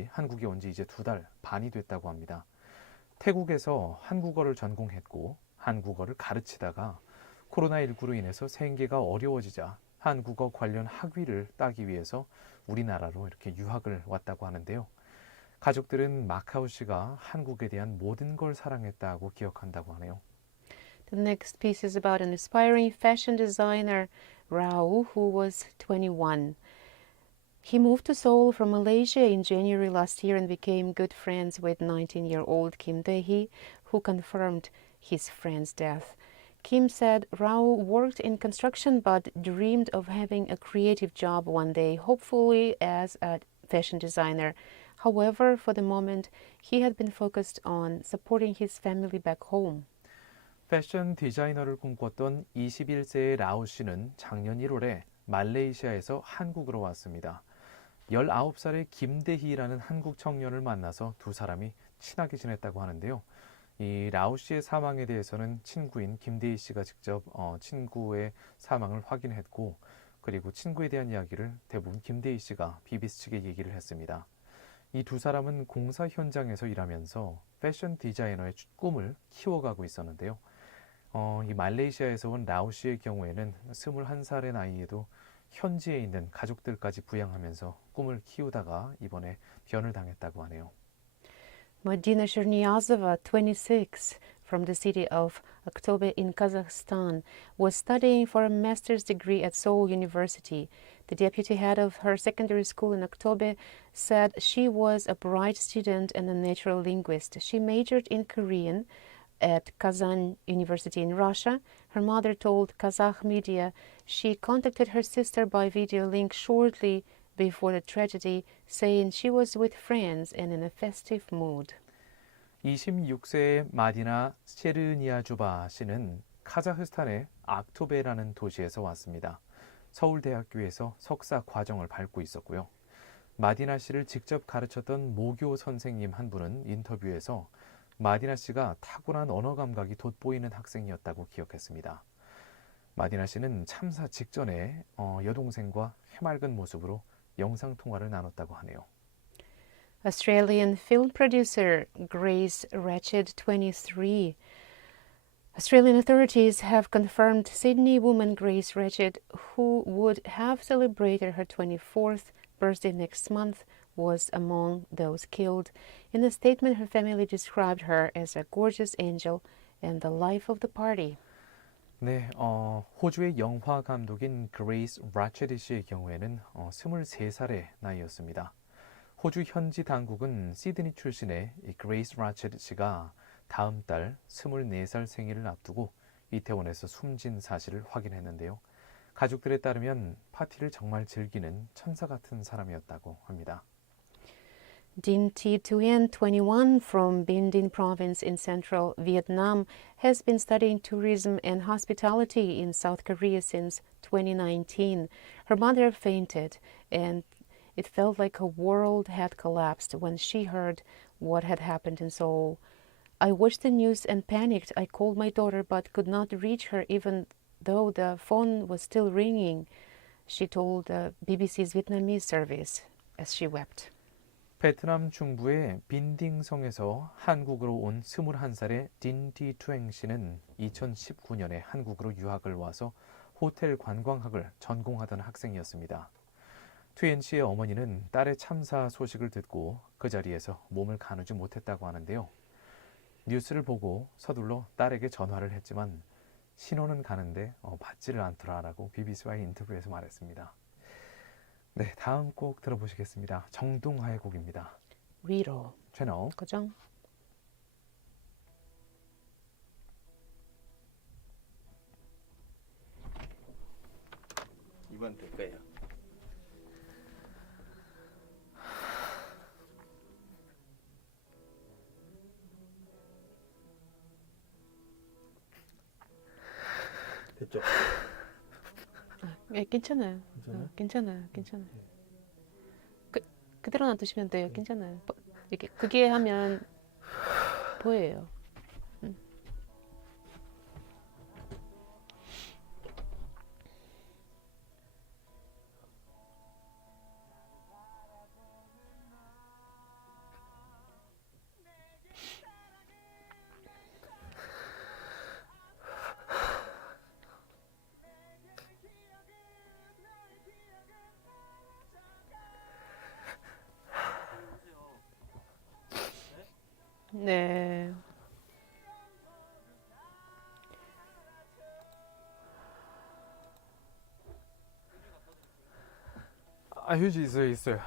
한국에 온 지 이제 2달 반이 됐다고 합니다. 태국에서 한국어를 전공했고 한국어를 가르치다가 코로나19로 인해서 생계가 어려워지자 한국어 관련 학위를 따기 위해서 우리나라로 이렇게 유학을 왔다고 하는데요. 가족들은 마카오 씨가 한국에 대한 모든 걸 사랑했다고 기억한다고 하네요. The next piece is about an aspiring fashion designer, Rao, who was 21. He moved to Seoul from Malaysia in January last year and became good friends with 19-year-old Kim Dae-hee, who confirmed his friend's death. Kim said Rao worked in construction but dreamed of having a creative job one day, hopefully as a fashion designer. However, for the moment, he had been focused on supporting his family back home. 패션 디자이너를 꿈꿨던 21세의 라오 씨는 작년 1월에 말레이시아에서 한국으로 왔습니다. 19살의 김대희라는 한국 청년을 만나서 두 사람이 친하게 지냈다고 하는데요. 이 라오 씨의 사망에 대해서는 친구인 김대희 씨가 직접 친구의 사망을 확인했고 그리고 친구에 대한 이야기를 대부분 김대희 씨가 BBC 측에 얘기를 했습니다. 이 두 사람은 공사 현장에서 일하면서 패션 디자이너의 꿈을 키워가고 있었는데요. 이 말레이시아에서 온 라오 씨의 경우에는 21살의 나이에도 현지에 있는 가족들까지 부양하면서 꿈을 키우다가 이번에 변을 당했다고 하네요. Madina Cherniazova, 26, from the city of Aktobe in Kazakhstan, was studying for a master's degree at Seoul University. The deputy head of her secondary school in Aktobe said she was a bright student and a natural linguist. She majored in Korean at Kazan University in Russia. Her mother told Kazakh media she contacted her sister by video link shortly before the tragedy, saying she was with friends and in a festive mood. 26세의 마디나 셰르니아주바 씨는 카자흐스탄의 악토베라는 도시에서 왔습니다. 서울대학교에서 석사 과정을 밟고 있었고요. 마디나 씨를 직접 가르쳤던 모교 선생님 한 분은 인터뷰에서 마디나 씨가 타고난 언어 감각이 돋보이는 학생이었다고 기억했습니다. 마디나 씨는 참사 직전에 여동생과 해맑은 모습으로 영상통화를 나눴다고 하네요. Australian film producer Grace Ratched, 23. Australian authorities have confirmed Sydney woman Grace Ratched, who would have celebrated her 24th birthday next month, was among those killed. In a statement, her family described her as a gorgeous angel and the life of the party. 네, 호주의 영화 감독인 그레이스 라체드 씨의 경우에는 23살의 나이였습니다. 호주 현지 당국은 시드니 출신의 이 그레이스 라체드 씨가 다음 달 24살 생일을 앞두고 이태원에서 숨진 사실을 확인했는데요. 가족들에 따르면 파티를 정말 즐기는 천사 같은 사람이었다고 합니다. Dinh Thi Tuyen, 21, from Binh Dinh province in central Vietnam, has been studying tourism and hospitality in South Korea since 2019. Her mother fainted, and it felt like her world had collapsed when she heard what had happened in Seoul. I watched the news and panicked. I called my daughter but could not reach her even though the phone was still ringing. She told the BBC's Vietnamese service as she wept. 베트남 중부의 빈딩성에서 한국으로 온 21살의 딘티 투엥 씨는 2019년에 한국으로 유학을 와서 호텔 관광학을 전공하던 학생이었습니다. 투엔 씨의 어머니는 딸의 참사 소식을 듣고 그 자리에서 몸을 가누지 못했다고 하는데요. 뉴스를 보고 서둘러 딸에게 전화를 했지만 신호는 가는데 받지를 않더라라고 BBC와의 인터뷰에서 말했습니다. 네, 다음 곡 들어보시겠습니다. 정동하의 곡입니다. 위로. 채널 고정. 이번 될 거예요. 됐죠? 예, 괜찮아요. 괜찮아요? 괜찮아요. 그대로 놔두시면 돼요. 괜찮아요. 이렇게 그게 하면 보여요. 네. 휴지 있어요.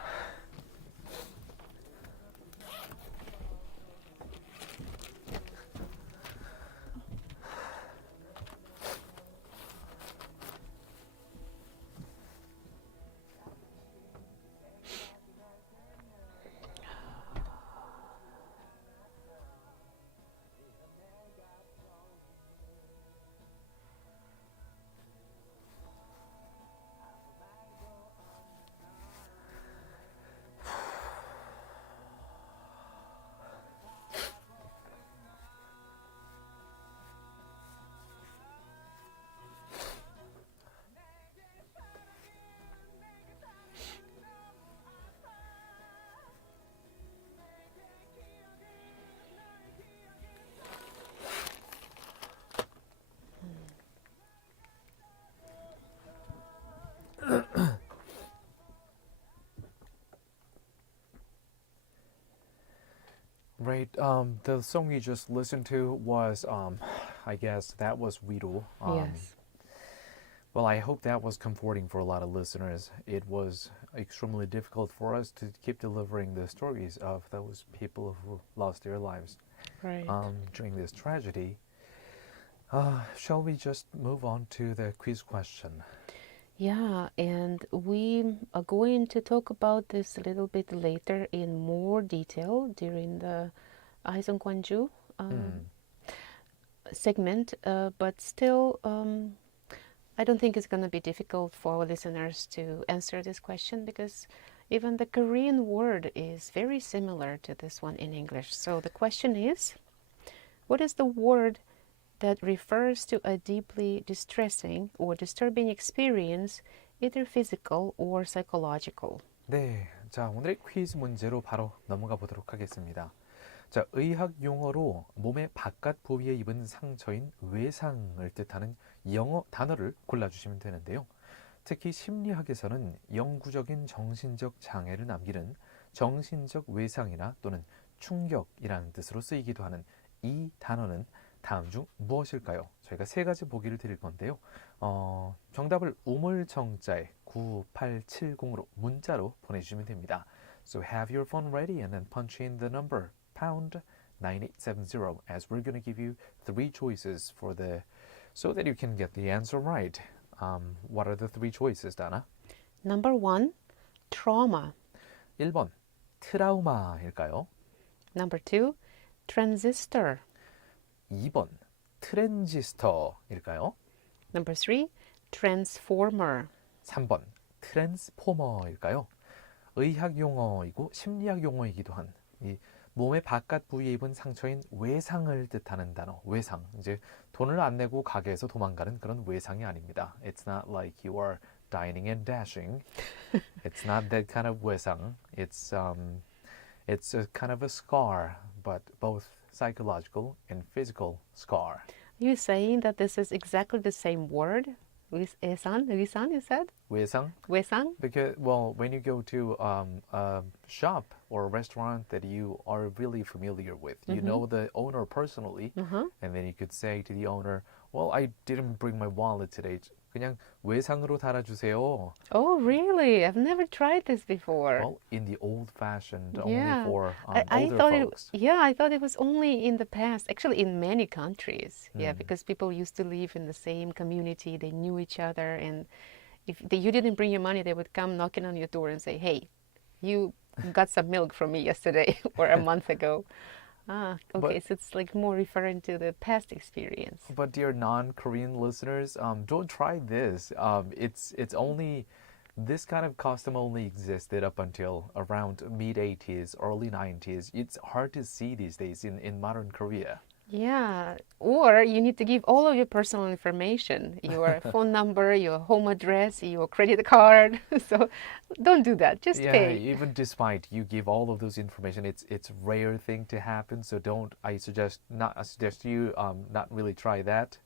Right. The song you just listened to was, I guess that was 위로. Yes. Well, I hope that was comforting for a lot of listeners. It was extremely difficult for us to keep delivering the stories of those people who lost their lives Right. during this tragedy. Shall we just move on to the quiz question? Yeah, and we are going to talk about this a little bit later in more detail during the Aizong Gwangju segment, but still, I don't think it's going to be difficult for our listeners to answer this question because even the Korean word is very similar to this one in English. So the question is, what is the word that refers to a deeply distressing or disturbing experience, either physical or psychological? 네, 자 오늘의 퀴즈 문제로 바로 넘어가 보도록 하겠습니다. 자, 의학 용어로 몸의 바깥 부위에 입은 상처인 외상을 뜻하는 영어 단어를 골라주시면 되는데요. 특히 심리학에서는 영구적인 정신적 장애를 남기는 정신적 외상이나 또는 충격이라는 뜻으로 쓰이기도 하는 이 단어는 다음 중 무엇일까요? 저희가 세 가지 보기를 드릴 건데요. 정답을 우물정자에 9870으로 문자로 보내주시면 됩니다. So have your phone ready and then punch in the number pound 9870 as we're going to give you three choices so that you can get the answer right. What are the three choices, Dana? Number 1, trauma. 1번 트라우마일까요? Number 2, transistor. 2번 트랜지스터일까요? Number 3, transformer. 3번 트랜스포머일까요? 의학 용어이고 심리학 용어이기도 한 이 몸의 바깥 부위에 입은 상처인 외상을 뜻하는 단어. 외상. 이제 돈을 안 내고 가게에서 도망가는 그런 외상이 아닙니다. It's not like you are dining and dashing. It's not that kind of 외상. It's a kind of a scar, but both psychological and physical scar. Are you saying that this is exactly the same word? Wisan, you said? 외상? Wesang? Because, well, when you go to a shop or a restaurant that you are really familiar with, you know the owner personally, and then you could say to the owner, well, I didn't bring my wallet today. 그냥 외상으로 달아주세요. Oh, really? I've never tried this before. Well, in the old-fashioned, Yeah. only for I older thought folks. I thought it was only in the past. Actually, in many countries. Yeah, because people used to live in the same community. They knew each other, and if you didn't bring your money, they would come knocking on your door and say, "Hey, you got some milk from me yesterday or a month ago." Ah, okay. So it's like more referring to the past experience. But dear non-Korean listeners, don't try this. It's only this kind of custom only existed up until around mid-80s, early 90s. It's hard to see these days in modern Korea. Yeah, or you need to give all of your personal information, your phone number, your home address, your credit card. So don't do that. Just Yeah, pay. even despite you give all of those information, it's rare thing to happen. So I suggest you not really try that.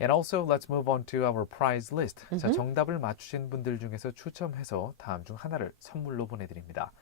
And also, let's move on to our prize list. 자, 정답을 맞추신 분들 중에서 추첨해서 다음 중 하나를 선물로 보내드립니다.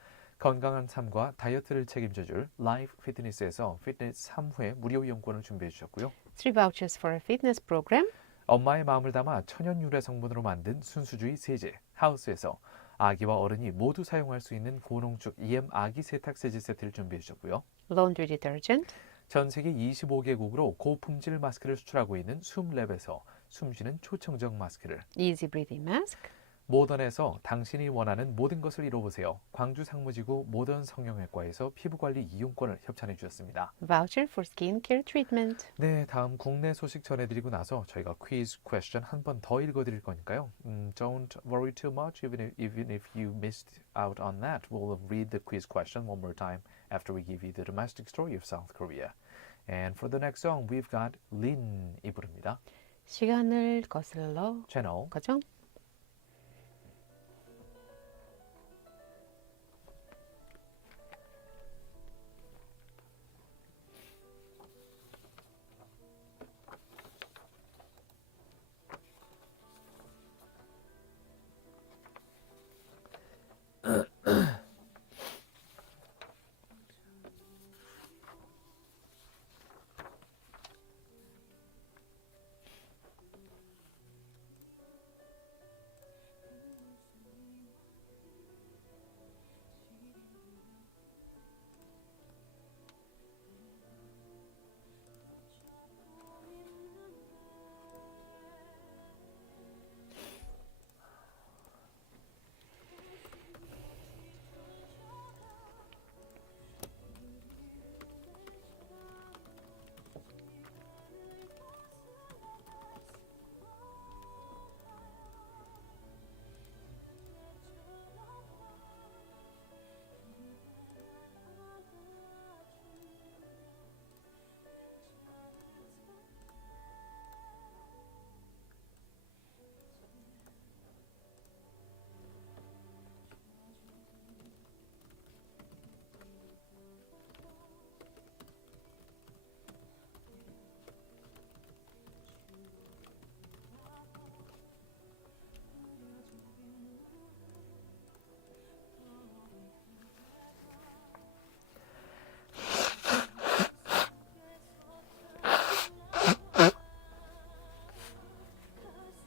건강한 삶과 다이어트를 책임져줄 라이프 피트니스에서 피트니스 3회 무료 이용권을 준비해 주셨고요. 3 vouchers for a fitness program. 엄마의 마음을 담아 천연 유래 성분으로 만든 순수주의 세제 하우스에서 아기와 어른이 모두 사용할 수 있는 고농축 EM 아기 세탁 세제 세트를 준비해 주셨고요. Laundry detergent. 전 세계 25개국으로 고품질 마스크를 수출하고 있는 숨랩에서 숨쉬는 초청적 마스크를, Easy breathing mask. 모던에서 당신이 원하는 모든 것을 이뤄보세요. 광주 상무지구 모던 성형외과에서 피부관리 이용권을 협찬해 주셨습니다. Voucher for skin care treatment. 네, 다음 국내 소식 전해드리고 나서 저희가 quiz question 한 번 더 읽어드릴 거니까요. Don't worry too much, even if you missed out on that. We'll read the quiz question one more time after we give you the domestic story of South Korea. And for the next song, we've got 린이 부릅니다. 시간을 거슬러 채널 고정.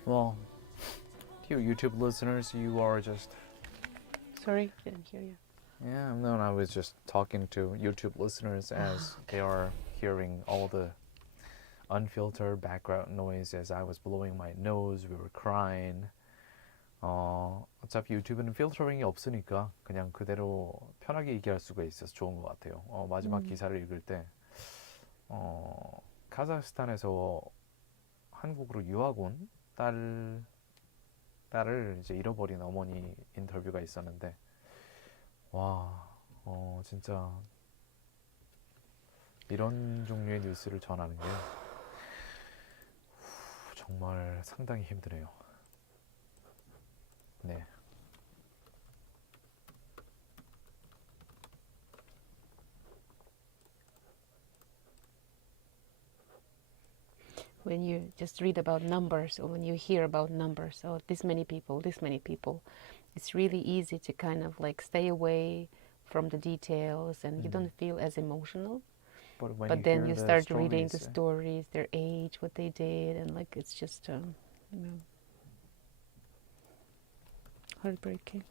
Well, dear YouTube listeners, you are just... Sorry, didn't hear you. Yeah, no, I was just talking to YouTube listeners as they are hearing all the unfiltered background noise as I was blowing my nose, we were crying. 어차피 유튜브는 필터링이 없으니까 그냥 그대로 편하게 얘기할 수가 있어서 좋은 것 같아요. 마지막 기사를 읽을 때 카자흐스탄에서 한국으로 유학 온 딸을 이제 잃어버린 어머니 인터뷰가 있었는데 와, 진짜 이런 종류의 뉴스를 전하는 게 정말 상당히 힘드네요. 네. When you just read about numbers or when you hear about numbers, oh, this many people, it's really easy to kind of like stay away from the details and you don't feel as emotional. But then you start reading the stories, their age, what they did, and like it's just, heartbreaking.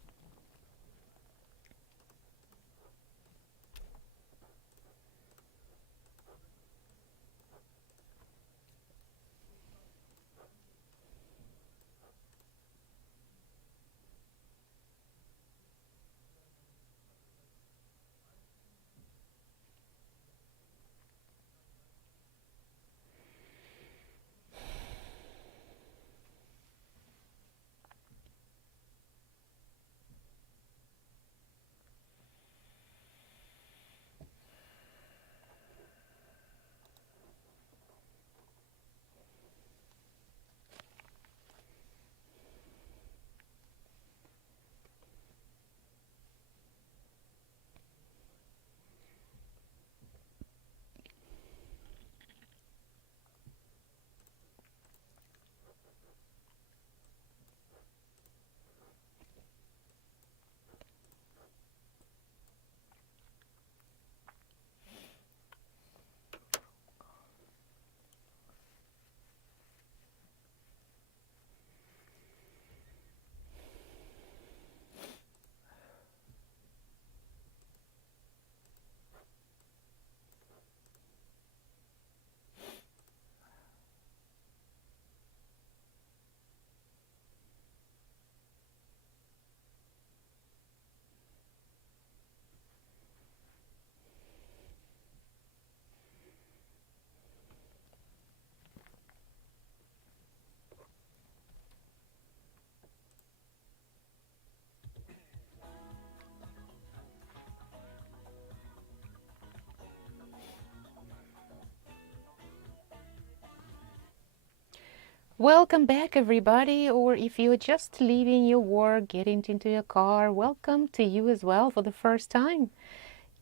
Welcome back, everybody. Or if you're just leaving your work, getting into your car, welcome to you as well for the first time.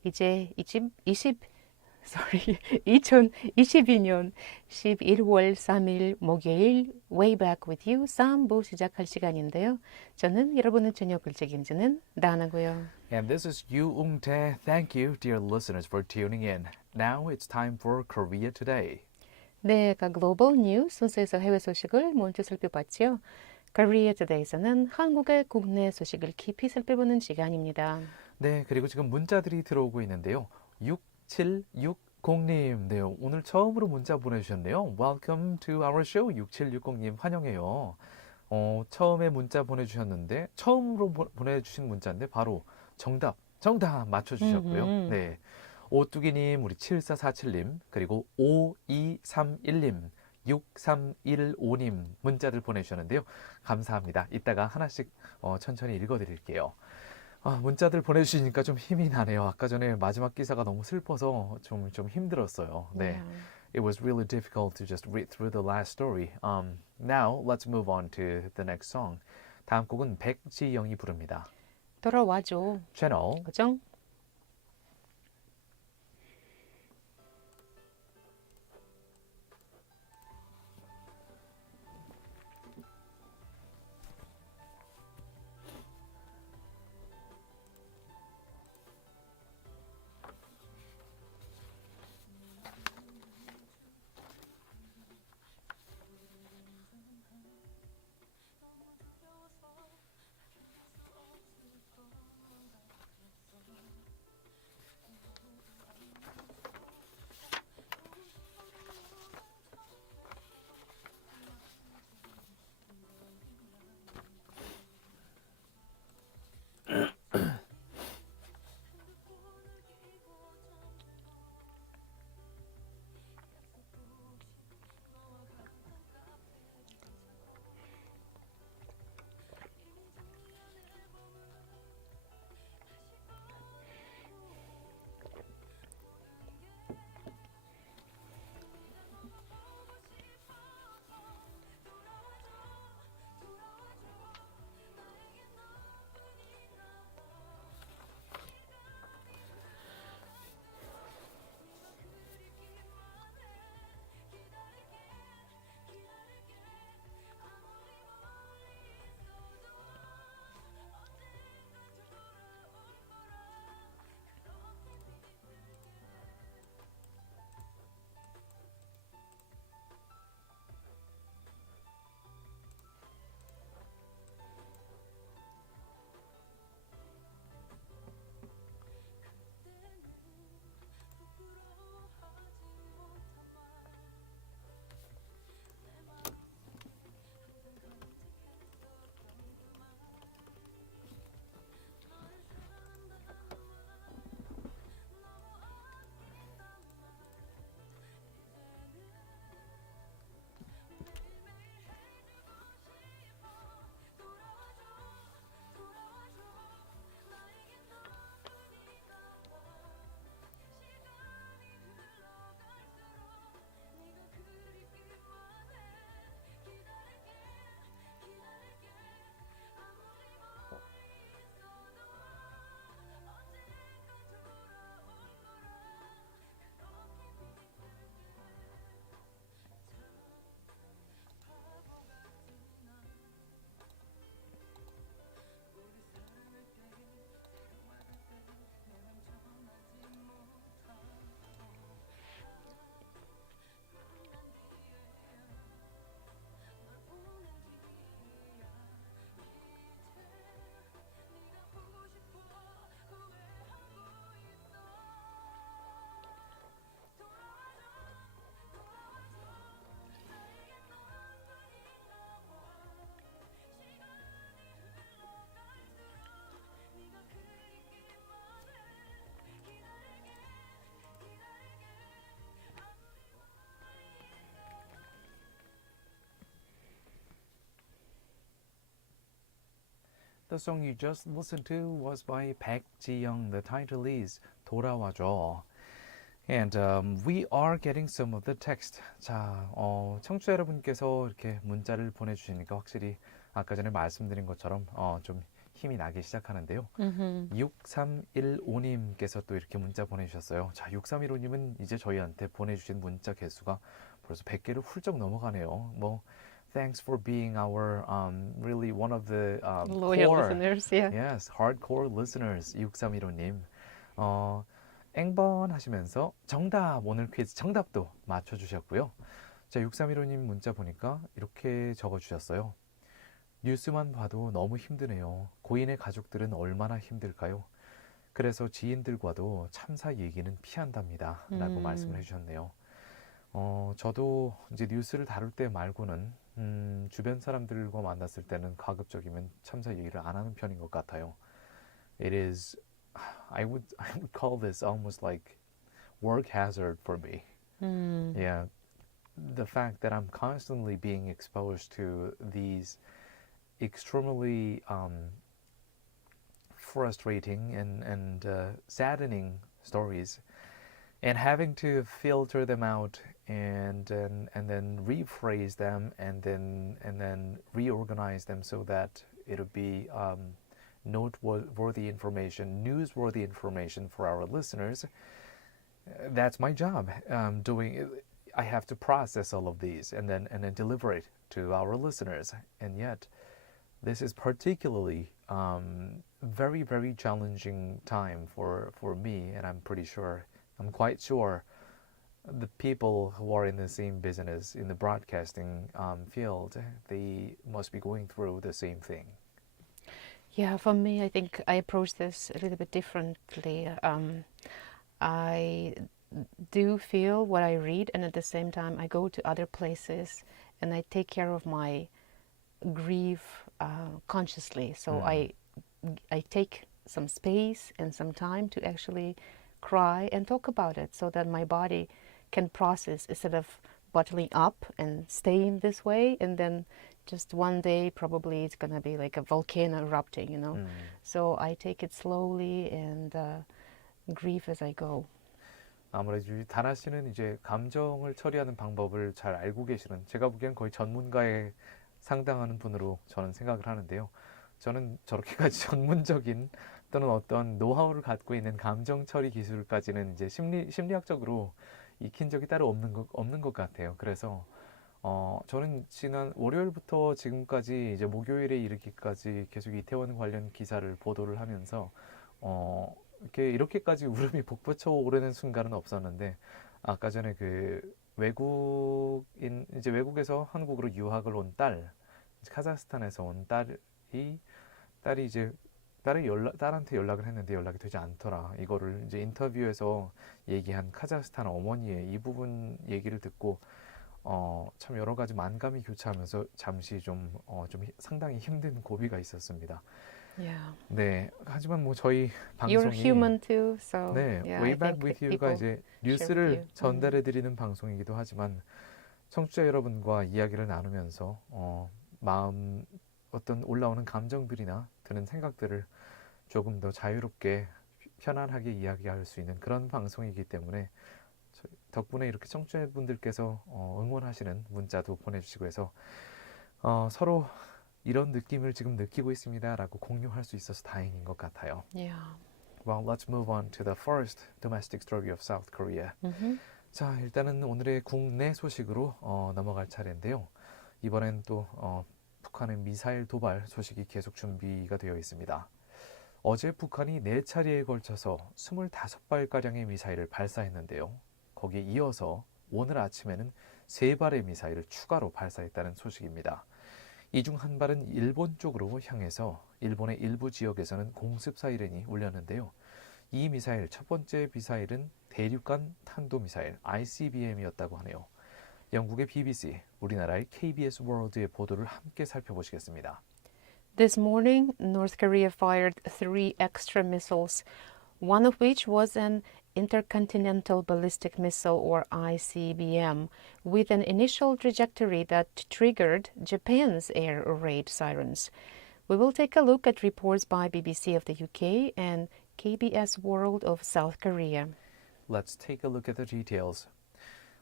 이제 2022년 11월 3일 목요일 Way Back With You 3부 시작할 시간인데요. 저는 여러분의 저녁을 책임지는 다나고요. And this is Yu Ung-tae. Thank you, dear listeners, for tuning in. Now it's time for Korea Today. 네, 글로벌 뉴스 순서에서 해외 소식을 먼저 살펴봤죠. Korea Today에서는 한국의 국내 소식을 깊이 살펴보는 시간입니다. 네, 그리고 지금 문자들이 들어오고 있는데요. 6760님, 네, 오늘 처음으로 문자 보내주셨네요. Welcome to our show. 6760님 환영해요. 처음에 문자 보내주셨는데 처음으로 보내주신 문자인데 바로 정답 맞춰주셨고요. 네, 오뚜기님, 우리 7447님, 그리고 5231님, 6315님 문자들 보내주셨는데요. 감사합니다. 이따가 하나씩 천천히 읽어드릴게요. 문자들 보내주시니까 좀 힘이 나네요. 아까 전에 마지막 기사가 너무 슬퍼서 좀 힘들었어요. 네, It was really difficult to just read through the last story. Now let's move on to the next song. 다음 곡은 백지영이 부릅니다. 돌아와줘. 채널 고정. The song you just listened to was by 백지영. The title is 돌아와줘. And we are getting some of the text. 자, 청취자 여러분께서 이렇게 문자를 보내주시니까 확실히 아까 전에 말씀드린 것처럼 좀 힘이 나기 시작하는데요. 6315님께서 또 이렇게 문자 보내주셨어요. 자, 6315님은 이제 저희한테 보내주신 문자 개수가 벌써 100개를 훌쩍 넘어가네요. 뭐 Thanks for being our really one of the Loyal core, listeners, yeah. yes, hardcore listeners. 6315님. 앵번 하시면서 정답, 오늘 퀴즈 정답도 맞춰주셨고요. 자, 6315님 문자 보니까 이렇게 적어주셨어요. 뉴스만 봐도 너무 힘드네요. 고인의 가족들은 얼마나 힘들까요? 그래서 지인들과도 참사 얘기는 피한답니다. 라고 말씀을 해주셨네요. 저도 이제 뉴스를 다룰 때 말고는 주변 사람들과 만났을 때는 가급적이면 참사 얘기를 안 하는 편인 것 같아요. It is, I would call this almost like work hazard for me. Yeah, the fact that I'm constantly being exposed to these extremely frustrating and saddening stories, and having to filter them out and then rephrase them and then reorganize them so that it'll be noteworthy information, newsworthy information for our listeners. That's my job. I have to process all of these and then deliver it to our listeners. And yet, this is particularly very, very challenging time for me, and I'm quite sure the people who are in the same business, in the broadcasting field, they must be going through the same thing. Yeah, for me, I think I approach this a little bit differently. I do feel what I read, and at the same time, I go to other places and I take care of my grief consciously. So I take some space and some time to actually cry and talk about it so that my body can process instead of bottling up and staying this way, and then just one day probably it's gonna be like a volcano erupting, you know. So I take it slowly and grieve as I go. 아무래도 다나 씨는 이제 감정을 처리하는 방법을 잘 알고 계시는, 제가 보기엔 거의 전문가에 상당하는 분으로 저는 생각을 하는데요. 저는 저렇게까지 전문적인 또는 어떤 노하우를 갖고 있는 감정 처리 기술까지는 이제 심리학적으로 익힌 적이 따로 없는 것 같아요. 그래서 저는 지난 월요일부터 지금까지 이제 목요일에 이르기까지 계속 이태원 관련 기사를 보도를 하면서 이렇게까지 울음이 복부쳐 오르는 순간은 없었는데, 아까 전에 그 외국에서 한국으로 유학을 온 카자흐스탄에서 온 딸한테 연락을 했는데 연락이 되지 않더라. 이거를 이제 인터뷰에서 얘기한 카자흐스탄 어머니의 이 부분 얘기를 듣고 참 여러 가지 만감이 교차하면서 잠시 좀 상당히 힘든 고비가 있었습니다. Yeah. 네, 하지만 뭐 저희 방송이 You're human too, so 네, yeah, Way I Back think With You가 people 이제 share 뉴스를 with you. 전달해드리는 방송이기도 하지만 청취자 여러분과 이야기를 나누면서 마음 어떤 올라오는 감정들이나 드는 생각들을 조금 더 자유롭게 편안하게 이야기할 수 있는 그런 방송이기 때문에 덕분에 이렇게 청취자분들께서 응원하시는 문자도 보내주시고 해서 서로 이런 느낌을 지금 느끼고 있습니다 라고 공유할 수 있어서 다행인 것 같아요. Yeah. Well, let's move on to the first domestic story of South Korea. 자, 일단은 오늘의 국내 소식으로 넘어갈 차례인데요. 이번엔 또 북한의 미사일 도발 소식이 계속 준비가 되어 있습니다. 어제 북한이 4차례에 걸쳐서 25발가량의 미사일을 발사했는데요. 거기에 이어서 오늘 아침에는 3발의 미사일을 추가로 발사했다는 소식입니다. 이 중 한 발은 일본 쪽으로 향해서 일본의 일부 지역에서는 공습 사이렌이 울렸는데요. 이 미사일, 첫 번째 미사일은 대륙간 탄도미사일 ICBM이었다고 하네요. 영국의 BBC, 우리나라의 KBS 월드의 보도를 함께 살펴보시겠습니다. This morning, North Korea fired 3 extra missiles, one of which was an intercontinental ballistic missile or ICBM with an initial trajectory that triggered Japan's air raid sirens. We will take a look at reports by BBC of the UK and KBS World of South Korea. Let's take a look at the details.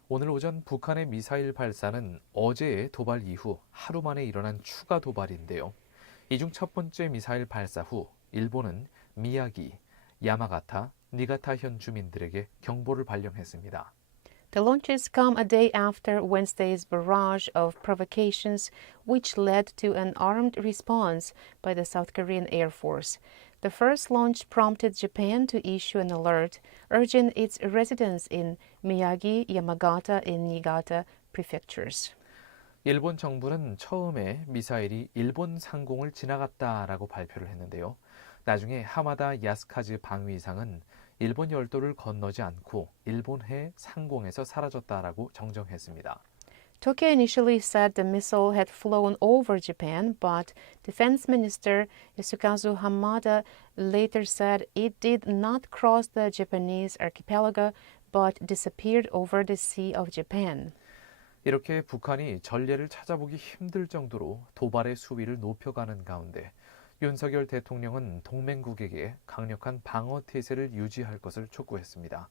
오늘 오전 북한의 미사일 발사는 어제의 도발 이후 하루 만에 일어난 추가 도발인데요. 이 중 첫 번째 미사일 발사 후 일본은 미야기, 야마가타, 니가타현 주민들에게 경보를 발령했습니다. The launches come a day after Wednesday's barrage of provocations, which led to an armed response by the South Korean Air Force. The first launch prompted Japan to issue an alert urging its residents in Miyagi, Yamagata, and Niigata prefectures. 일본 정부는 처음에 미사일이 일본 상공을 지나갔다라고 발표를 했는데요. 나중에 하마다 야스카즈 방위상은 일본 열도를 건너지 않고 일본해 상공에서 사라졌다라고 정정했습니다. Tokyo initially said the missile had flown over Japan, but Defense Minister Yasukazu Hamada later said it did not cross the Japanese archipelago but disappeared over the Sea of Japan. 이렇게 북한이 전례를 찾아보기 힘들 정도로 도발의 수위를 높여가는 가운데 윤석열 대통령은 동맹국에게 강력한 방어 태세를 유지할 것을 촉구했습니다.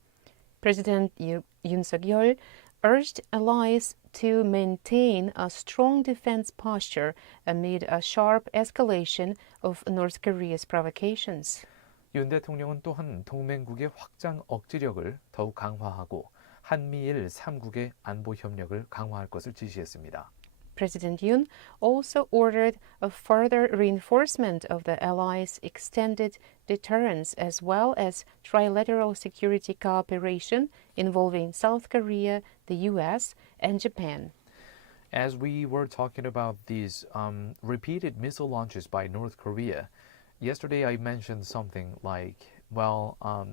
President Yoon Suk-yeol urged allies to maintain a strong defense posture amid a sharp escalation of North Korea's provocations. 윤 대통령은 또한 동맹국의 확장 억지력을 더욱 강화하고 한미일 3국의 안보 협력을 강화할 것을 지시했습니다. President Yoon also ordered a further reinforcement of the allies' extended deterrence as well as trilateral security cooperation involving South Korea, the US, and Japan. As we were talking about these repeated missile launches by North Korea, yesterday I mentioned something like,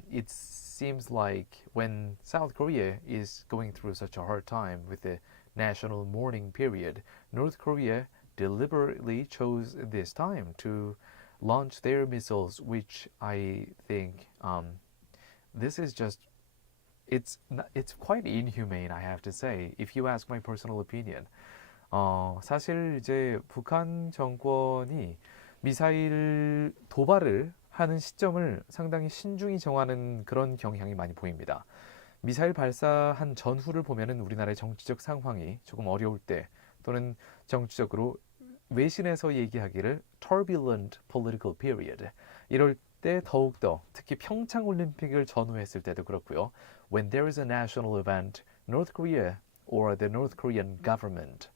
it seems like when South Korea is going through such a hard time with the national mourning period, North Korea deliberately chose this time to launch their missiles, which I think this is just it's quite inhumane, I have to say, if you ask my personal opinion. 사실 이제 북한 정권이 미사일 도발을 하는 시점을 상당히 신중히 정하는 그런 경향이 많이 보입니다. 미사일 발사한 전후를 보면은 우리나라의 정치적 상황이 조금 어려울 때 또는 정치적으로 외신에서 얘기하기를 turbulent political period 이럴 때 더욱더 특히 평창 올림픽을 전후했을 때도 그렇고요. When there is a national event, North Korea or the North Korean government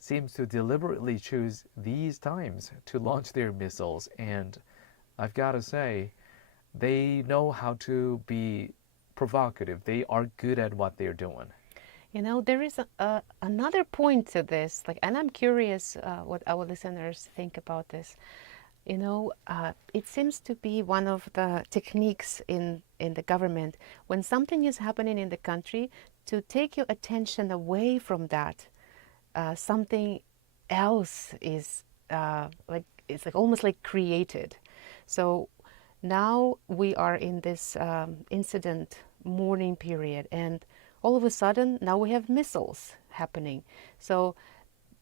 seems to deliberately choose these times to launch their missiles, and I've got to say they know how to be provocative. They are good at what they're doing. You know, there is another point to this, and I'm curious what our listeners think about this. You know, it seems to be one of the techniques in the government when something is happening in the country to take your attention away from that. Something else is it's almost like created. So now we are in this incident mourning period, and all of a sudden now we have missiles happening. So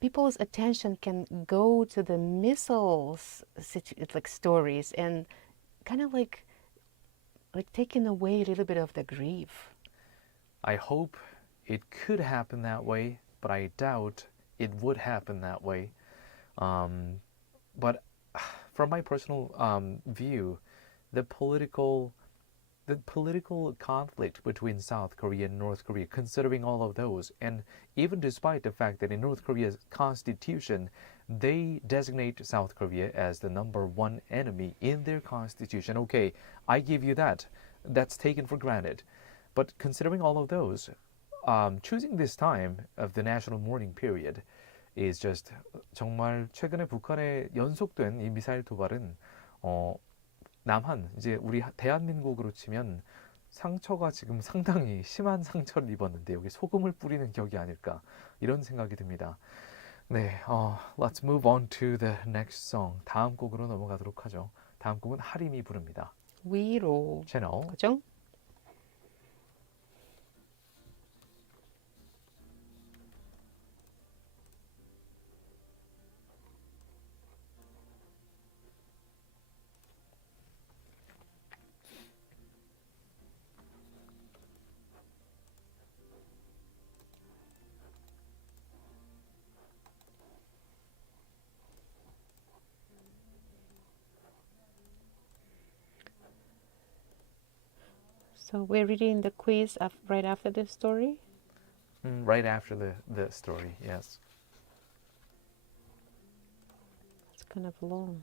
people's attention can go to the missiles stories and kind of like taking away a little bit of the grief. I hope it could happen that way, but I doubt it would happen that way. But from my personal view, the political conflict between South Korea and North Korea, considering all of those, and even despite the fact that in North Korea's constitution, they designate South Korea as the number one enemy in their constitution. Okay, I give you that. That's taken for granted. But considering all of those, choosing this time of the national mourning period is just 정말 최근에 북한의 연속된 이 미사일 도발은 남한, 이제 우리 대한민국으로 치면 상처가 지금 상당히 심한 상처를 입었는데 여기 소금을 뿌리는 격이 아닐까 이런 생각이 듭니다. 네, let's move on to the next song. 다음 곡으로 넘어가도록 하죠. 다음 곡은 하림이 부릅니다. 위로. 채널 그죠? So we're reading the quiz right after the story. Right after the story, yes. It's kind of long.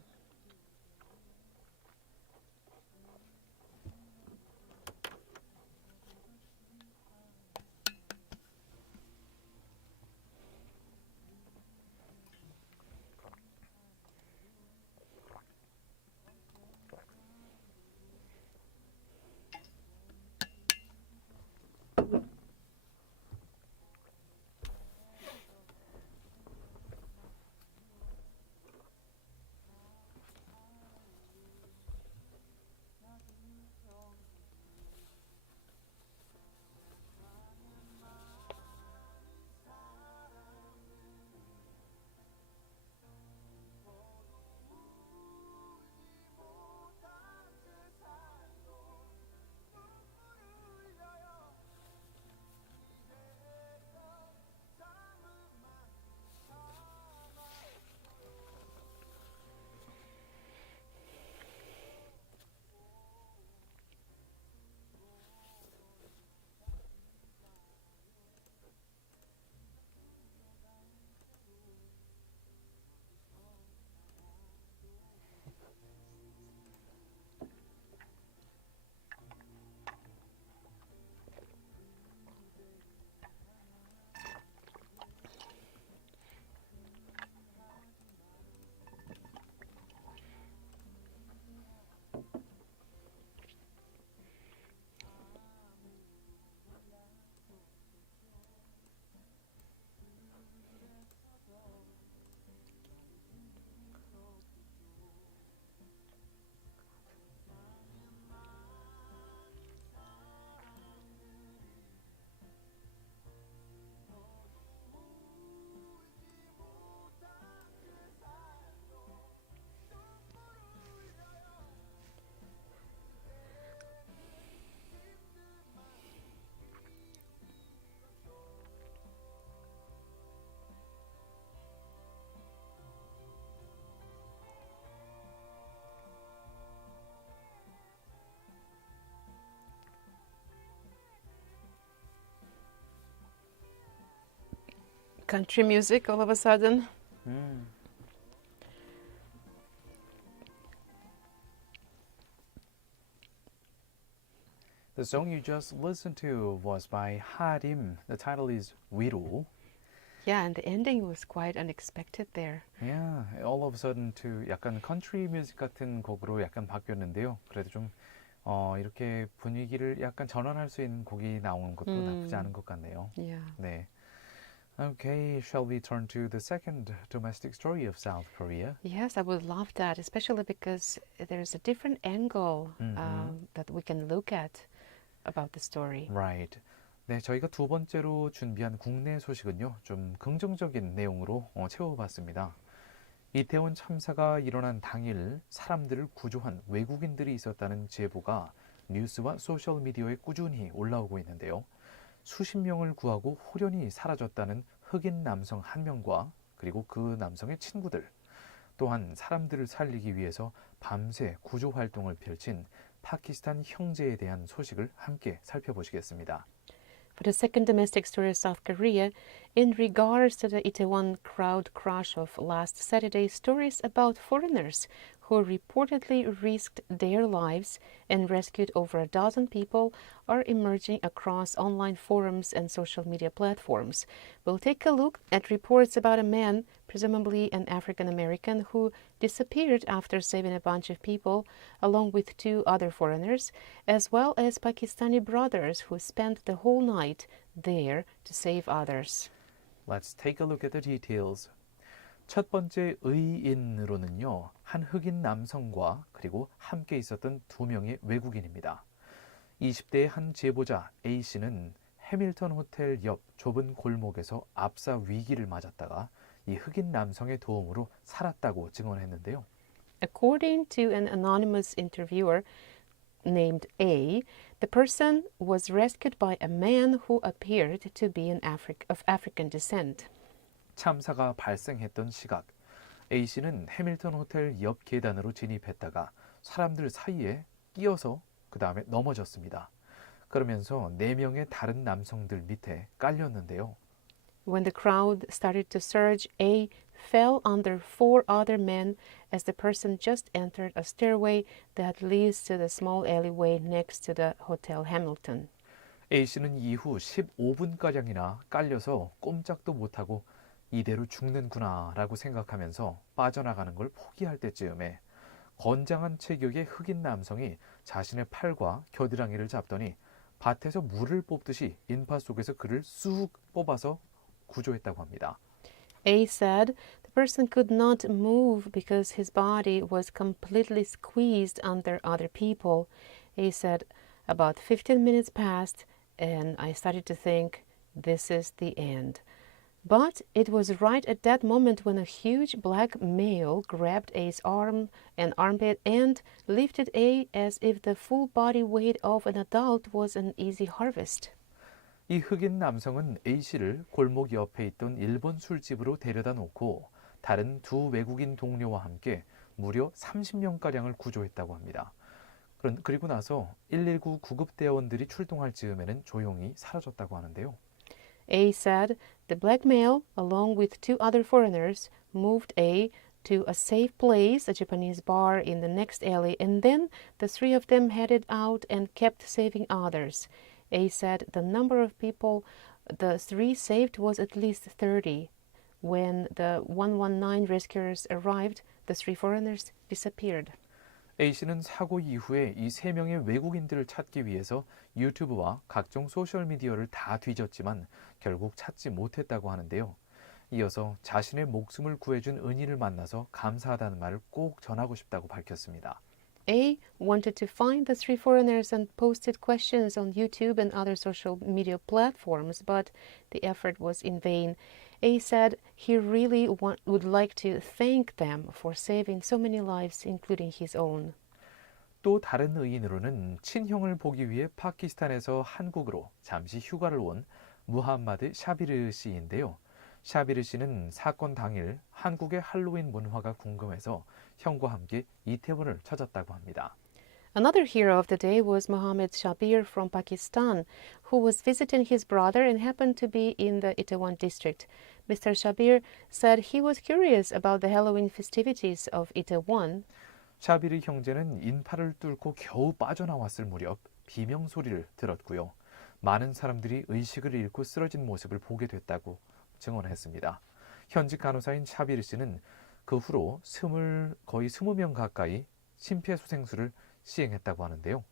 Country music all of a sudden. The song you just listened to was by 하림. The title is 위로. Yeah, and the ending was quite unexpected there. Yeah, all of a sudden to 약간 country music 같은 곡으로 약간 바뀌었는데요. 그래도 좀 이렇게 분위기를 약간 전환할 수 있는 곡이 나오는 것도 나쁘지 않은 것 같네요. Yeah. 네. Okay, shall we turn to the second domestic story of South Korea? Yes, I would love that, especially because there's a different angle that we can look at about the story. Right. 네, 저희가 두 번째로 준비한 국내 소식은요, 좀 긍정적인 내용으로 채워봤습니다. 이태원 참사가 일어난 당일 사람들을 구조한 외국인들이 있었다는 제보가 뉴스와 소셜미디어에 꾸준히 올라오고 있는데요. 수십 명을 구하고 홀연히 사라졌다는 흑인 남성 한 명과 그리고 그 남성의 친구들, 또한 사람들을 살리기 위해서 밤새 구조 활동을 펼친 파키스탄 형제에 대한 소식을 함께 살펴보시겠습니다. For the second domestic story of South Korea, in regards to the Itaewon crowd crush of last Saturday, stories about foreigners who reportedly risked their lives and rescued over a dozen people are emerging across online forums and social media platforms. We'll take a look at reports about a man, presumably an African American, who disappeared after saving a bunch of people, along with two other foreigners, as well as Pakistani brothers who spent the whole night there to save others. Let's take a look at the details. 첫 번째 의인으로는요, 한 흑인 남성과 그리고 함께 있었던 두 명의 외국인입니다. 20대의 한 제보자 A씨는 해밀턴 호텔 옆 좁은 골목에서 압사 위기를 맞았다가 이 흑인 남성의 도움으로 살았다고 증언했는데요. According to an anonymous interviewer named A, the person was rescued by a man who appeared to be of African descent. 참사가 발생했던 시각, A씨는 해밀턴 호텔 옆 계단으로 진입했다가 사람들 사이에 끼어서 그 다음에 넘어졌습니다. 그러면서 4명의 다른 남성들 밑에 깔렸는데요. When the crowd started to surge, A fell under 4 other men as the person just entered a stairway that leads to the small alleyway next to the Hotel Hamilton. A씨는 이후 15분가량이나 깔려서 꼼짝도 못하고 이대로 죽는구나 라고 생각하면서 빠져나가는 걸 포기할 때쯤에 건장한 체격의 흑인 남성이 자신의 팔과 겨드랑이를 잡더니 밭에서 물을 뽑듯이 인파 속에서 그를 쑥 뽑아서 구조했다고 합니다. A said the person could not move because his body was completely squeezed under other people. A said about 15 minutes passed and I started to think this is the end. But it was right at that moment when a huge black male grabbed A's arm and armpit and lifted A as if the full body weight of an adult was an easy harvest. 이 흑인 남성은 A씨를 골목 옆에 있던 일본 술집으로 데려다 놓고 다른 2 외국인 동료와 함께 무려 30명가량을 구조했다고 합니다. 그리고 나서 119 구급대원들이 출동할 즈음에는 조용히 사라졌다고 하는데요. A said the black male, along with 2 other foreigners, moved A to a safe place, a Japanese bar in the next alley, and then the 3 of them headed out and kept saving others. A said the number of people the 3 saved was at least 30. When the 119 rescuers arrived, the 3 foreigners disappeared. A씨는 사고 이후에 이 3명의 외국인들을 찾기 위해서 유튜브와 각종 소셜미디어를 다 뒤졌지만 결국 찾지 못했다고 하는데요. 이어서 자신의 목숨을 구해준 은인을 만나서 감사하다는 말을 꼭 전하고 싶다고 밝혔습니다. A wanted to find the 3 foreigners and posted questions on YouTube and other social media platforms, but the effort was in vain. A said he really would like to thank them for saving so many lives, including his own. 또 다른 의인으로는 친형을 보기 위해 파키스탄에서 한국으로 잠시 휴가를 온 무함마드 샤비르 씨인데요. 샤비르 씨는 사건 당일 한국의 할로윈 문화가 궁금해서 형과 함께 이태원을 찾았다고 합니다. Another hero of the day was Mohammed Shabir from Pakistan, who was visiting his brother and happened to be in the Itaewon district. Mr. Shabir said he was curious about the Halloween festivities of Itaewon. 샤비르 형제는 인파를 뚫고 겨우 빠져나왔을 무렵 비명 소리를 들었고요. 많은 사람들이 의식을 잃고 쓰러진 모습을 보게 됐다고 증언했습니다. 현직 간호사인 샤비르 씨는 그 후로 거의 20명 가까이 심폐소생술을 시행했다고 하는데요.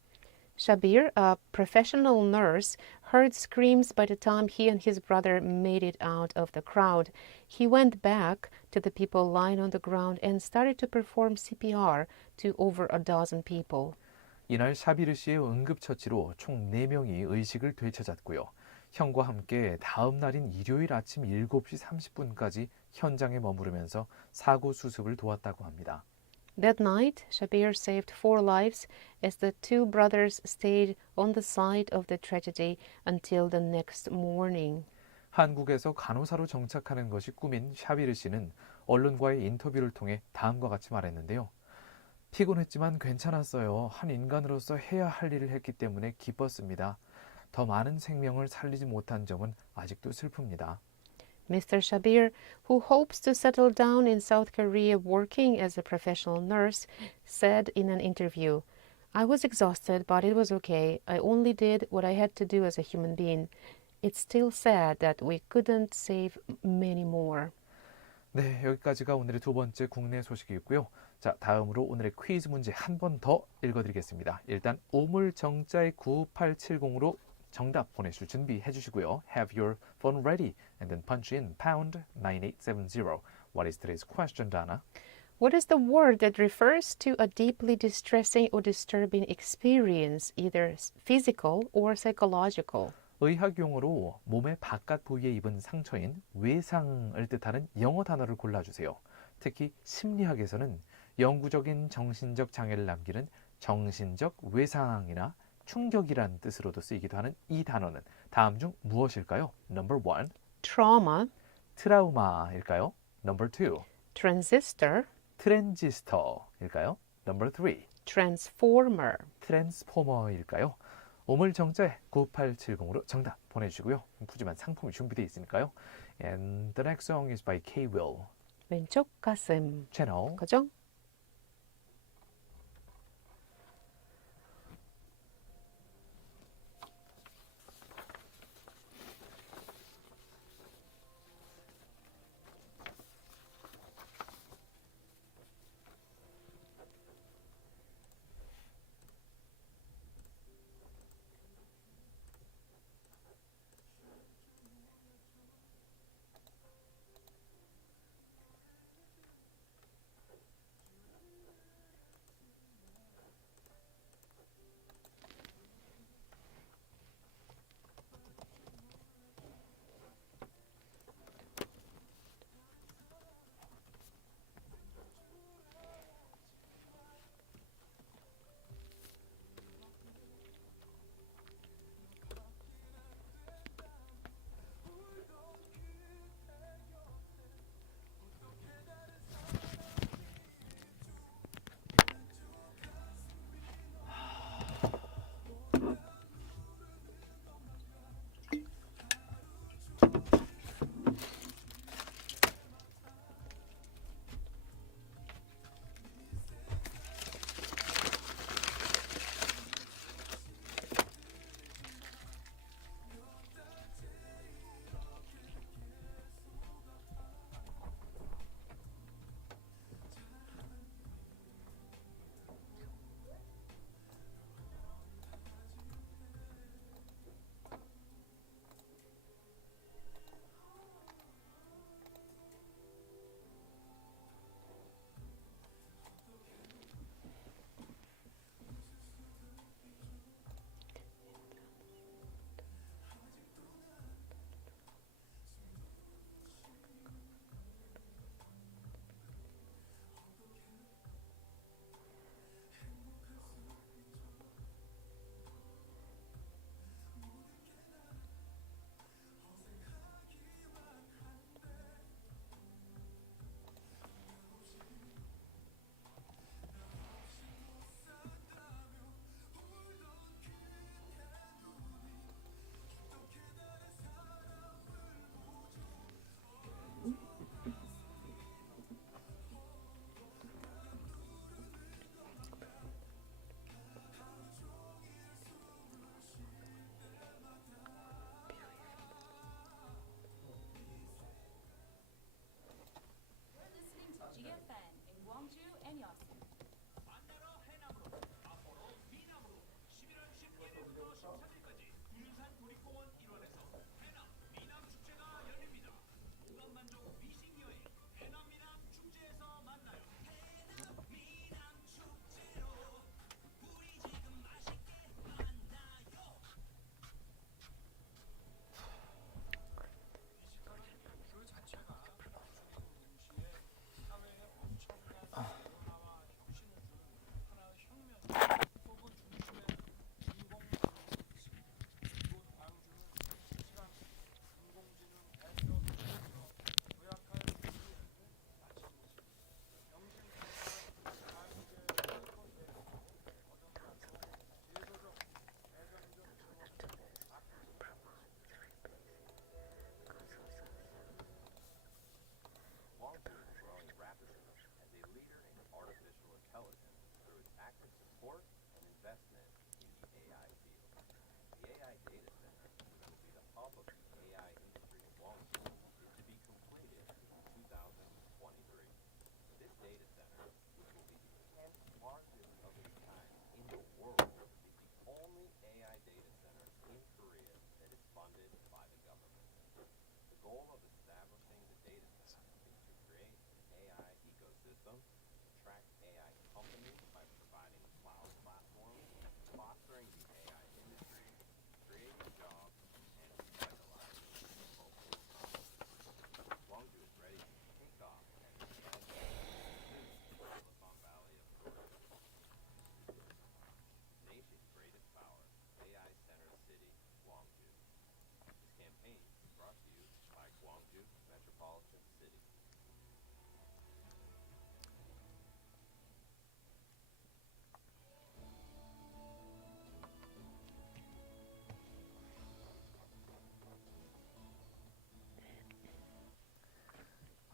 Shabir, a professional nurse, heard screams by the time he and his brother made it out of the crowd. He went back to the people lying on the ground and started to perform CPR to over a dozen people. 이날 샤비르 씨의 응급처치로 총 4명이 의식을 되찾았고요. 형과 함께 다음 날인 일요일 아침 7시 30분까지 현장에 머무르면서 사고 수습을 도왔다고 합니다. That night, Shabir saved 4 lives as the 2 brothers stayed on the site of the tragedy until the next morning. 한국에서 간호사로 정착하는 것이 꿈인 샤비르 씨는 언론과의 인터뷰를 통해 다음과 같이 말했는데요. 피곤했지만 괜찮았어요. 한 인간으로서 해야 할 일을 했기 때문에 기뻤습니다. 더 많은 생명을 살리지 못한 점은 아직도 슬픕니다. Mr. Shabir, who hopes to settle down in South Korea working as a professional nurse, said in an interview, I was exhausted, but it was okay. I only did what I had to do as a human being. It's still sad that we couldn't save many more. 네, 여기까지가 오늘의 2번째 국내 소식이고요. 자, 다음으로 오늘의 퀴즈 문제 한 번 더 읽어드리겠습니다. 일단 우물정자의 9870으로 정답 보내실 준비해 주시고요. Have your phone ready and then punch in pound 9870. What is today's question, Dana? What is the word that refers to a deeply distressing or disturbing experience, either physical or psychological? 의학 용어로 몸의 바깥 부위에 입은 상처인 외상을 뜻하는 영어 단어를 골라주세요. 특히 심리학에서는 영구적인 정신적 장애를 남기는 정신적 외상이나 충격이란 뜻으로도 쓰이기도 하는 이 단어는 다음 중 무엇일까요? Number 1. Trauma, 트라우마일까요? Number 2. transistor, 트랜지스터일까요? Number 3. transformer. 트랜스포머일까요? 오물정자에 9870으로 정답 보내주시고요. 푸짐한 상품이 준비되어 있으니까요. And the next song is by K-Will. 왼쪽 가슴. 채널 그죠? You're listening to GFN in Gwangju and Yeosu. Gwangju.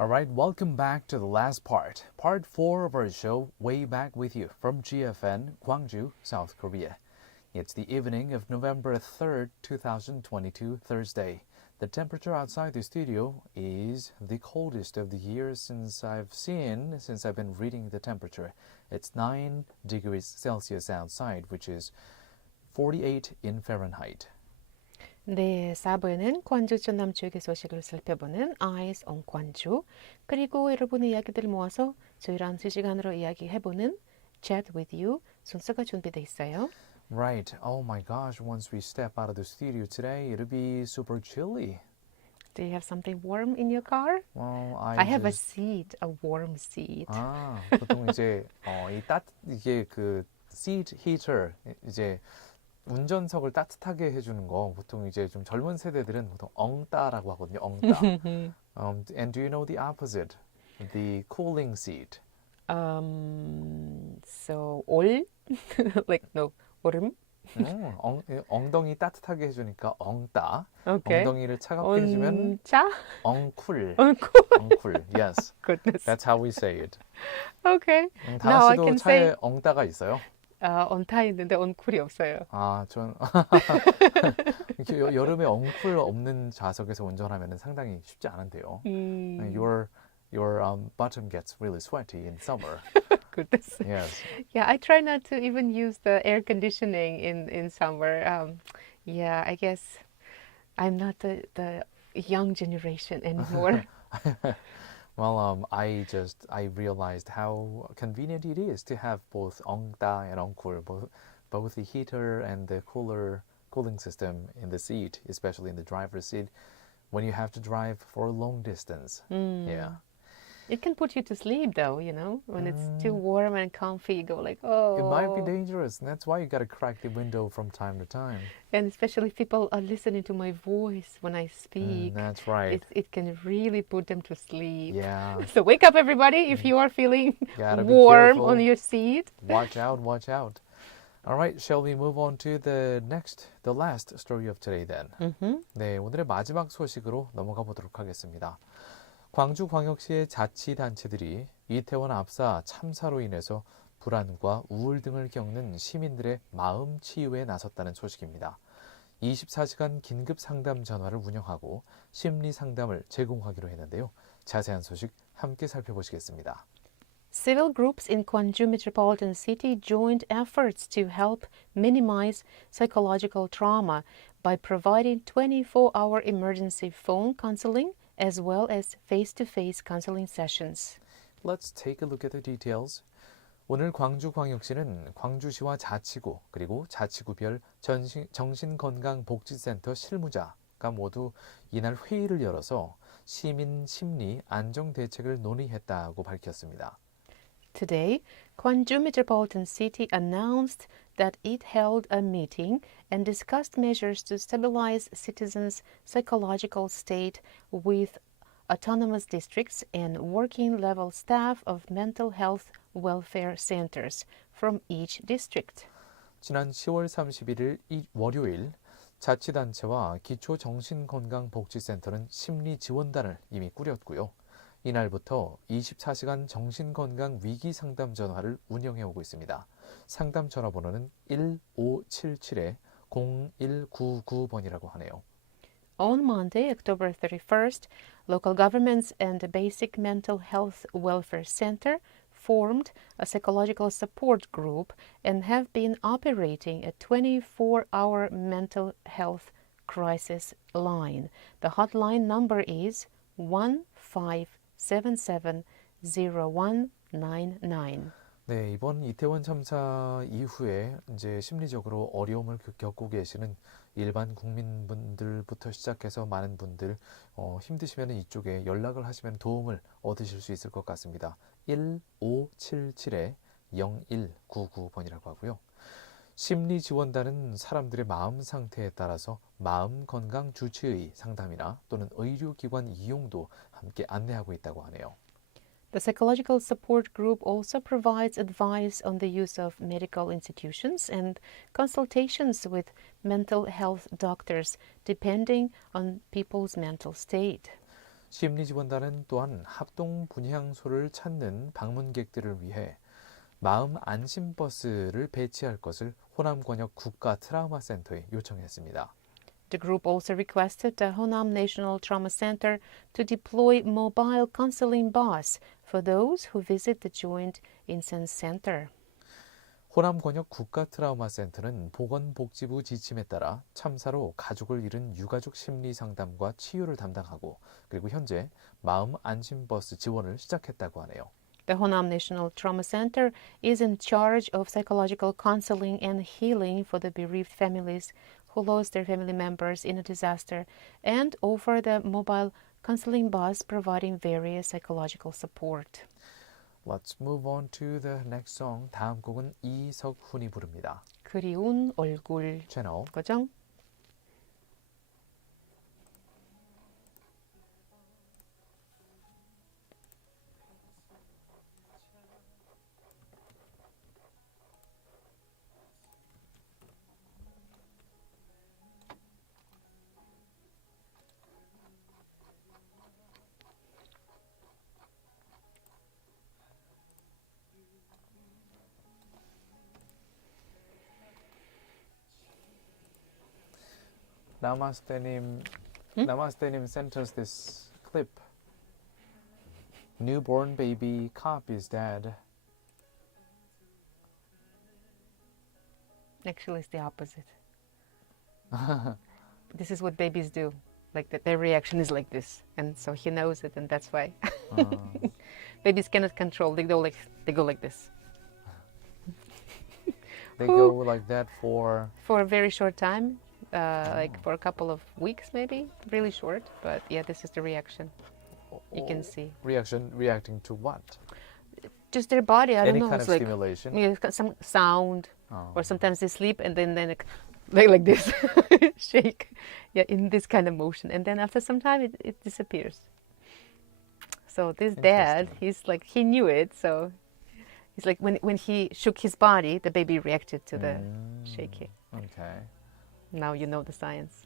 All right, welcome back to the last part 4 of our show, Way Back With You from GFN, Gwangju, South Korea. It's the evening of November 3rd, 2022, Thursday. The temperature outside the studio is the coldest of the year since I've been reading the temperature. It's 9 degrees Celsius outside, which is 48 in Fahrenheit. 네, 4부에는 광주 전남 지역의 소식을 살펴보는 Eyes on 광주, 그리고 여러분의 이야기들을 모아서 저희랑 2시간으로 이야기해보는 Chat with You 순서가 준비되어 있어요. Right. Oh my gosh, once we step out of the studio today, it'll be super chilly. Do you have something warm in your car? Well, I have a seat, a warm seat. 보통 이제 이게 그 seat heater 이제 운전석을 따뜻하게 해주는 거 보통 이제 좀 젊은 세대들은 보통 엉따라고 하거든요. 엉따. And do you know the opposite? The cooling seat. So 올? like no, 얼음? 엉덩이 따뜻하게 해주니까 엉따. Okay. 엉덩이를 차갑게 해주면 차? 엉쿨. 엉쿨. 엉쿨. Yes. Goodness. That's how we say it. Okay. 다나 씨도 차에 엉따가 있어요? 엉타 있는데 엉쿨이 없어요. 전 여름에 엉쿨 없는 좌석에서 운전하면 상당히 쉽지 않은데요. Your bottom gets really sweaty in summer. Goodness. Yes. Yeah, I try not to even use the air conditioning in summer. Yeah, I guess I'm not the young generation anymore. Well, I realized how convenient it is to have both 엉따 and 엉쿨, both the heater and the cooling system in the seat, especially in the driver's seat, when you have to drive for a long distance. Yeah. It can put you to sleep though, you know, when it's too warm and comfy, you go like, oh. It might be dangerous, and that's why you gotta crack the window from time to time. And especially if people are listening to my voice when I speak. That's right. It can really put them to sleep. Yeah. So wake up everybody if you are feeling Gotta be warm careful. on your seat. Watch out, watch out. All right, shall we move on to the last story of today then? 네, 오늘의 마지막 소식으로 넘어가 보도록 하겠습니다. 광주광역시의 자치단체들이 이태원 압사 참사로 인해서 불안과 우울 등을 겪는 시민들의 마음 치유에 나섰다는 소식입니다. 24시간 긴급 상담 전화를 운영하고 심리 상담을 제공하기로 했는데요. 자세한 소식 함께 살펴보시겠습니다. Civil groups in Gwangju metropolitan city joined efforts to help minimize psychological trauma by providing 24-hour emergency phone counseling as well as face-to-face counseling sessions. Let's take a look at the details. 오늘 광주광역시는 광주시와 자치구 그리고 자치구별 정신건강복지센터 실무자가 모두 이날 회의를 열어서 시민 심리 안정 대책을 논의했다고 밝혔습니다. Today, Gwangju Metropolitan City announced that it held a meeting and discussed measures to stabilize citizens' psychological state with autonomous districts and working-level staff of mental health welfare centers from each district. 지난 10월 31일 월요일 자치단체와 기초정신건강복지센터는 심리지원단을 이미 꾸렸고요. 이날부터 24시간 정신건강 위기상담 전화를 운영해오고 있습니다. 상담 전화번호는 1577-0199번이라고 하네요. On Monday, October 31st, local governments and the Basic Mental Health Welfare Center formed a psychological support group and have been operating a 24-hour mental health crisis line. The hotline number is 1577-0199. 네, 이번 이태원 참사 이후에 이제 심리적으로 어려움을 겪고 계시는 일반 국민분들부터 시작해서 많은 분들 힘드시면 이쪽에 연락을 하시면 도움을 얻으실 수 있을 것 같습니다. 1577-0199번이라고 하고요. 심리지원단은 사람들의 마음 상태에 따라서 마음 건강 주치의 상담이나 또는 의료기관 이용도 함께 안내하고 있다고 하네요. The psychological support group also provides advice on the use of medical institutions and consultations with mental health doctors depending on people's mental state. 심리지원단은 또한 합동 분향소를 찾는 방문객들을 위해 마음 안심 버스를 배치할 것을 호남권역 국가 트라우마 센터에 요청했습니다. The group also requested the Honam National Trauma Center to deploy mobile counseling bus for those who visit the Joint Incense Center. 호남권역 국가 트라우마 센터는 보건복지부 지침에 따라 참사로 가족을 잃은 유가족 심리 상담과 치유를 담당하고 그리고 현재 마음 안심 버스 지원을 시작했다고 하네요. The Honam National Trauma Center is in charge of psychological counseling and healing for the bereaved families who lost their family members in a disaster and offer the mobile counseling bus providing various psychological support. Let's move on to the next song. 다음 곡은 이석훈이 부릅니다. 그리운 얼굴. 채널 고정. 나마스테님 sent us this clip. Newborn baby cop is dead. Actually, it's the opposite. This is what babies do. Like their reaction is like this, and so he knows it, and that's why. Babies cannot control. They go like this. They go like that for For a very short time, like for a couple of weeks, maybe. Really short, but yeah, this is the reaction. You can see. reacting to what? Just their body. I don't Any know. kind It's of like stimulation. yeah, some sound, Oh. or sometimes they sleep and then like this, shake. Yeah, in this kind of motion, and then after some time, it disappears. So this dad, Interesting. he's like he knew it, so he's like when he shook his body, the baby reacted to the shaking. Okay. Now you know the science.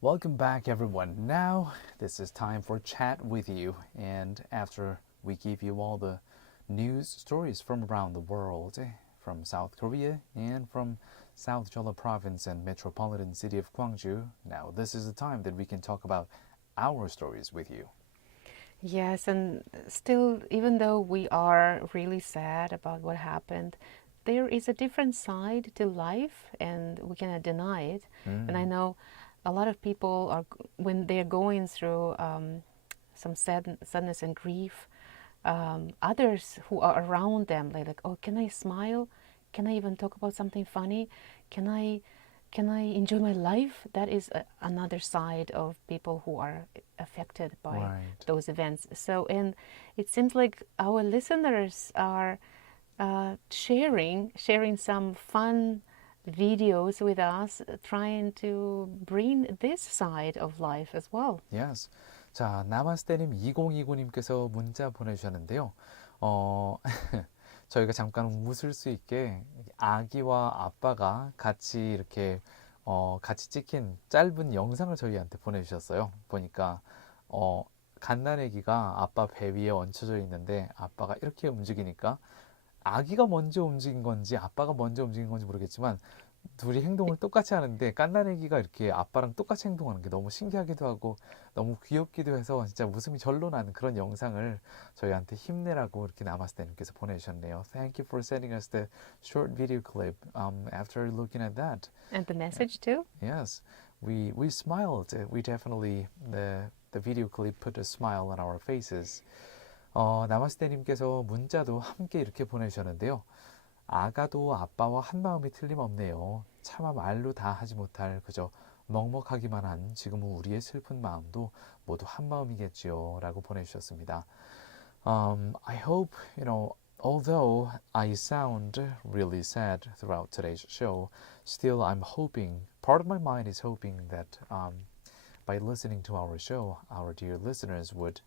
Welcome back, everyone. Now, this is time for chat with you. And after we give you all the news stories from around the world, from South Korea and from South Jeolla Province and metropolitan city of Gwangju, now this is the time that we can talk about our stories with you. Yes, and still, even though we are really sad about what happened, there is a different side to life, and we cannot deny it. And I know a lot of people are, when they're going through some sadness and grief, others who are around them, like, oh, can I smile? Can I even talk about something funny? Can I can I enjoy my life? That is another side of people who are affected by Right. those events. So, and it seems like our listeners are sharing some fun videos with us, trying to bring this side of life as well. Yes. 자, 나마스테님 2029님께서 문자 보내주셨는데요. 저희가 잠깐 웃을 수 있게 아기와 아빠가 같이 이렇게 같이 찍힌 짧은 영상을 저희한테 보내주셨어요. 보니까 갓난아기가 아빠 배 위에 얹혀져 있는데 아빠가 이렇게 움직이니까 아기가 먼저 움직인 건지 아빠가 먼저 움직인 건지 모르겠지만 둘이 행동을 똑같이 하는데 갓난아기가 이렇게 아빠랑 똑같이 행동하는 게 너무 신기하기도 하고 너무 귀엽기도 해서 진짜 웃음이 절로 나는 그런 영상을 저희한테 힘내라고 이렇게 나마스테님께서 보내주셨네요. Thank you for sending us the short video clip after looking at that. And the message too? Yes, we smiled. We definitely, the video clip put a smile on our faces. 나마스테님께서 문자도 함께 이렇게 보내주셨는데요. 아가도 아빠와 한 마음이 틀림없네요. 차마 말로 다 하지 못할 그저 먹먹하기만 한 지금은 우리의 슬픈 마음도 모두 한 마음이겠지요. 라고 보내주셨습니다. I hope, although I sound really sad throughout today's show, still I'm hoping, part of my mind is hoping that by listening to our show, our dear listeners would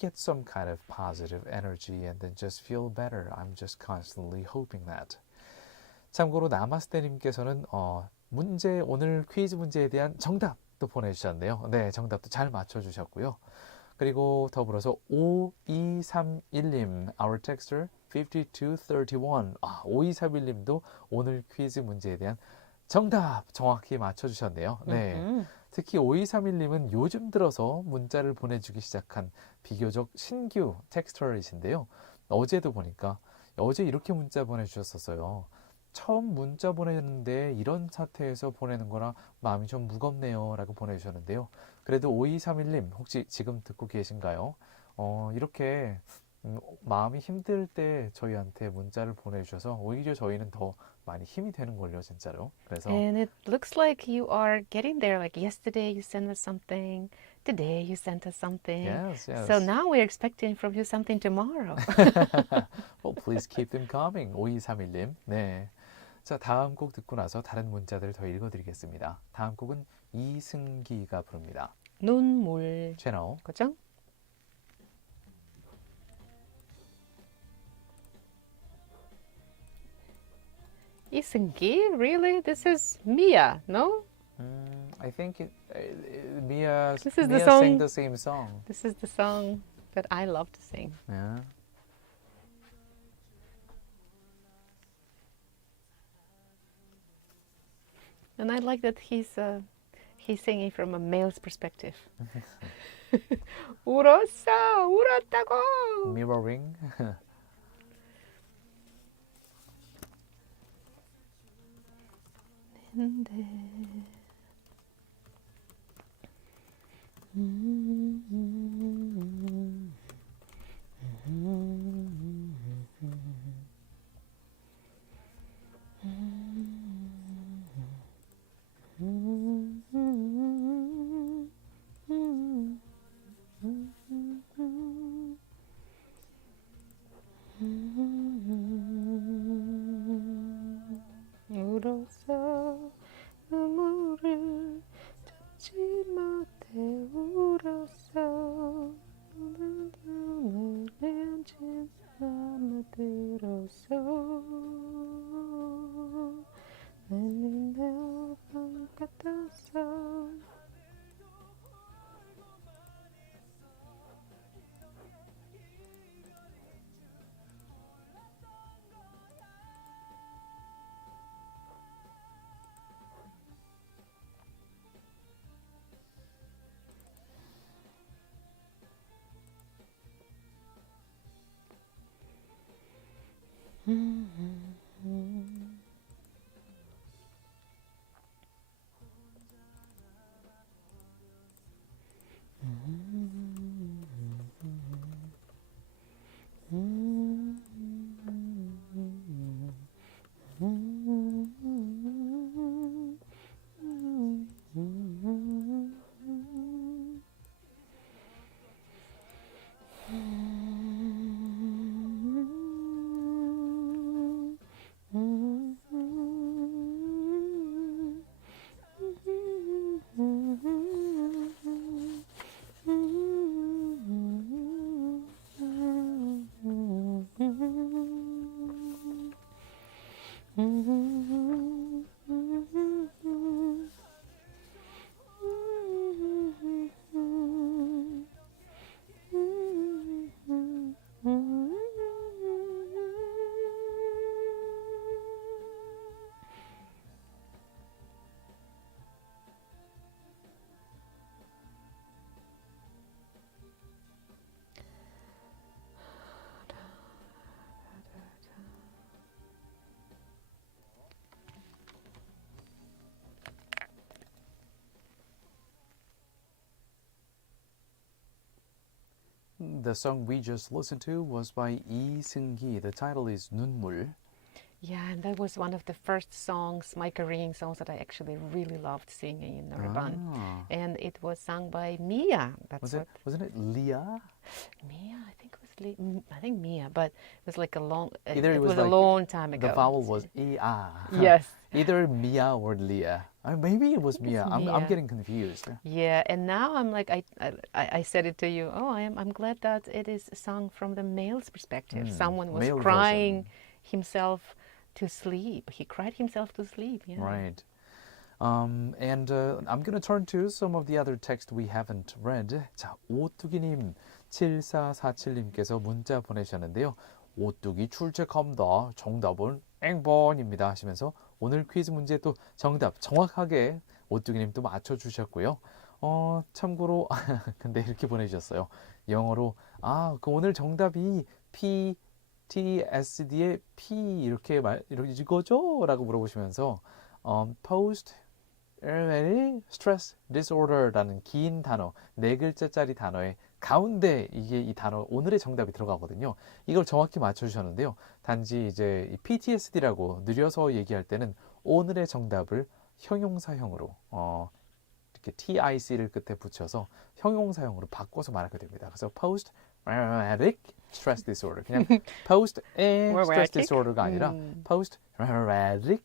get some kind of positive energy and then just feel better. I'm just constantly hoping that. 참고로 나마스테님께서는 오늘 퀴즈 문제에 대한 정답도 보내주셨네요. 네, 정답도 잘 맞춰주셨고요. 그리고 더불어서 5231님, our texter 5231. 5231님도 오늘 퀴즈 문제에 대한 정답 정확히 맞춰주셨네요. 네. 특히 5231님은 요즘 들어서 문자를 보내주기 시작한 비교적 신규 텍스터이신데요. 어제도 보니까 어제 이렇게 문자 보내주셨었어요. 처음 문자 보내는데 이런 사태에서 보내는 거라 마음이 좀 무겁네요 라고 보내주셨는데요. 그래도 5231님 혹시 지금 듣고 계신가요? 이렇게 마음이 힘들 때 저희한테 문자를 보내주셔서 오히려 저희는 더 많이 힘이 되는 걸요, 진짜로. 그래서 And it looks like you are getting there. Like yesterday you sent us something, today you sent us something. yes, yes. So now we're expecting from you something tomorrow. Well, please keep them coming. 5231님. 네. 자, 다음 곡 듣고 나서 다른 문자들을 더 읽어드리겠습니다. 다음 곡은 이승기가 부릅니다. 눈물. 채널. 그죠? 이승기? Really? This is Mia, no? I think Mia This is the Mia song. sang the same song. This is the song that I love to sing. Yeah. And I like that he's singing from a male's perspective. 울었어, 울었다고. Mirroring. 울었어, 눈물을 참지 못해 울었어. The song we just listened to was by Lee Seung-gi. The title is 눈물. Yeah, and that was one of the first songs, my Korean songs that I actually really loved singing in Noraban. And it was sung by Mia. Wasn't it Leah? Mia, I think it was I think Mia, but it was like a long. Either it was was like a long time ago. The vowel was E-A. Yes. Either Mia or Leah. Maybe it was Mia. I'm Mia. getting confused. Yeah, and now I'm like I said it to you. Oh, I'm glad that it is sung from the male's perspective. Someone was male crying version. himself to sleep. He cried himself to sleep. Yeah. Right. And I'm going to turn to some of the other text we haven't read. 자, 오뚜기님 7447님께서 문자 보내셨는데요. 오뚜기 출첵합니다. 정답은 앵번입니다 하시면서 오늘 퀴즈 문제 또 정답 정확하게 오뚜기님 또 맞춰주셨고요. 참고로 근데 이렇게 보내주셨어요. 영어로 그 오늘 정답이 PTSD의 P 이렇게 이거죠? 라고 물어보시면서 Post Stress Disorder라는 긴 단어, 4글자짜리 단어의 가운데 이게 이 단어 오늘의 정답이 들어가거든요. 이걸 정확히 맞춰주셨는데요. 단지 이제 PTSD라고 느려서 얘기할 때는 오늘의 정답을 형용사형으로 이렇게 TIC를 끝에 붙여서 형용사형으로 바꿔서 말하게 됩니다. 그래서 Post Traumatic Stress Disorder 그냥 Post Stress Disorder가 아니라 Post Traumatic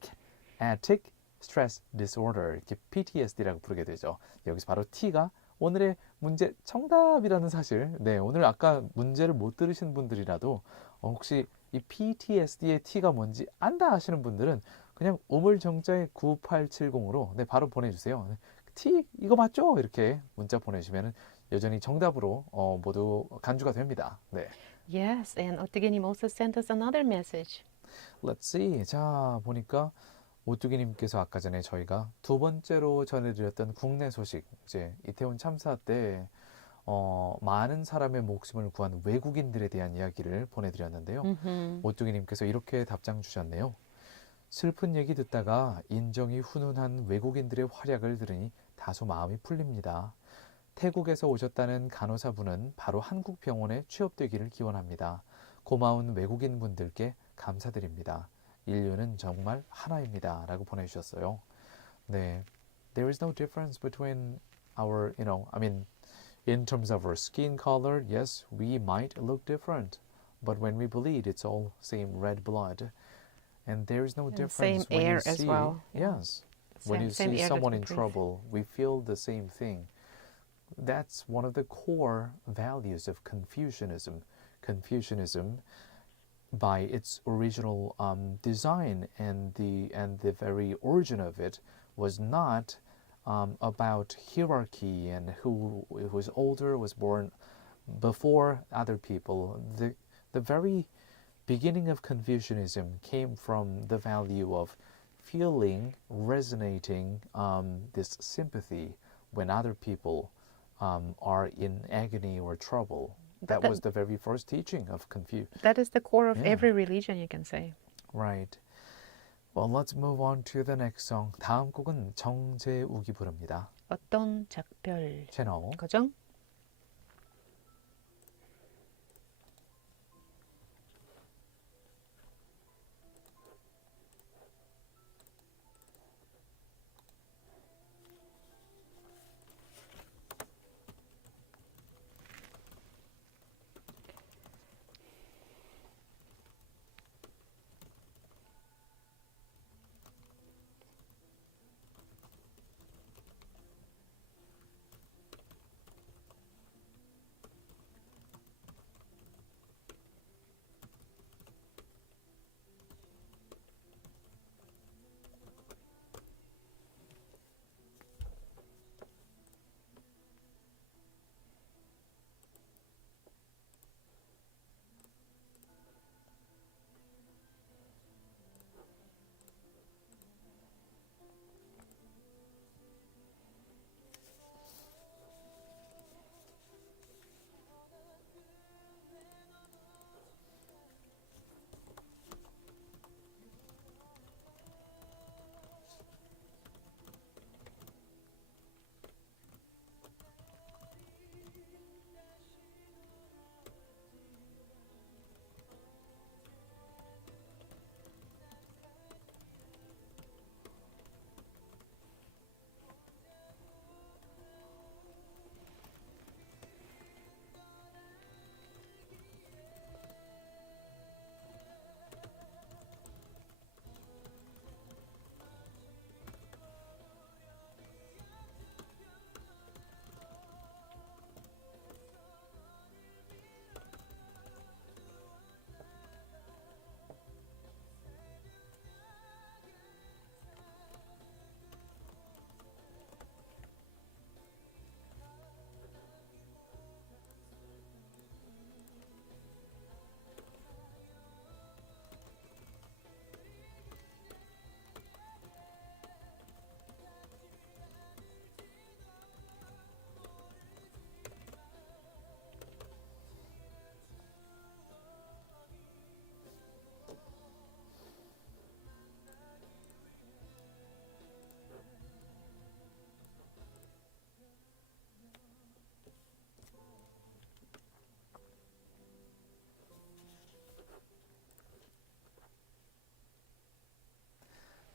Stress Disorder 이렇게 PTSD라고 부르게 되죠. 여기서 바로 T가 오늘의 문제 정답이라는 사실. 네, 오늘 아까 문제를 못 들으신 분들이라도 혹시 이 PTSD의 T가 뭔지 안다 하시는 분들은 그냥 우물정자의 9870으로 네, 바로 보내주세요. T 이거 맞죠? 이렇게 문자 보내시면 여전히 정답으로 모두 간주가 됩니다. 네. Yes, and 오뚜기님 also sent us another message. Let's see. 자, 보니까 오뚜기님께서 아까 전에 저희가 두 번째로 전해드렸던 국내 소식, 이제 이태원 참사 때 많은 사람의 목숨을 구한 외국인들에 대한 이야기를 보내드렸는데요. 오뚜기님께서 이렇게 답장 주셨네요. 슬픈 얘기 듣다가 인정이 훈훈한 외국인들의 활약을 들으니 다소 마음이 풀립니다. 태국에서 오셨다는 간호사분은 바로 한국 병원에 취업되기를 기원합니다. 고마운 외국인 분들께 감사드립니다. 인류는 정말 하나입니다. 라고 보내주셨어요. 네, there is no difference between our, in terms of our skin color, yes, we might look different, but when we bleed, it's all same red blood, and there is no difference same when air you as see, well. yes, when you Same see air that someone we in breathe. trouble, we feel the same thing. That's one of the core values of Confucianism. Confucianism, by its original design and the very origin of it, was not about hierarchy and who was older, was born before other people. The very beginning of Confucianism came from the value of feeling, resonating this sympathy when other people are in agony or trouble. That was the very first teaching of Confucius. That is the core of Yeah. every religion, you can say. Right. Well, let's move on to the next song. 다음 곡은 정재욱이 부릅니다. 어떤 작별 채널. 거죠?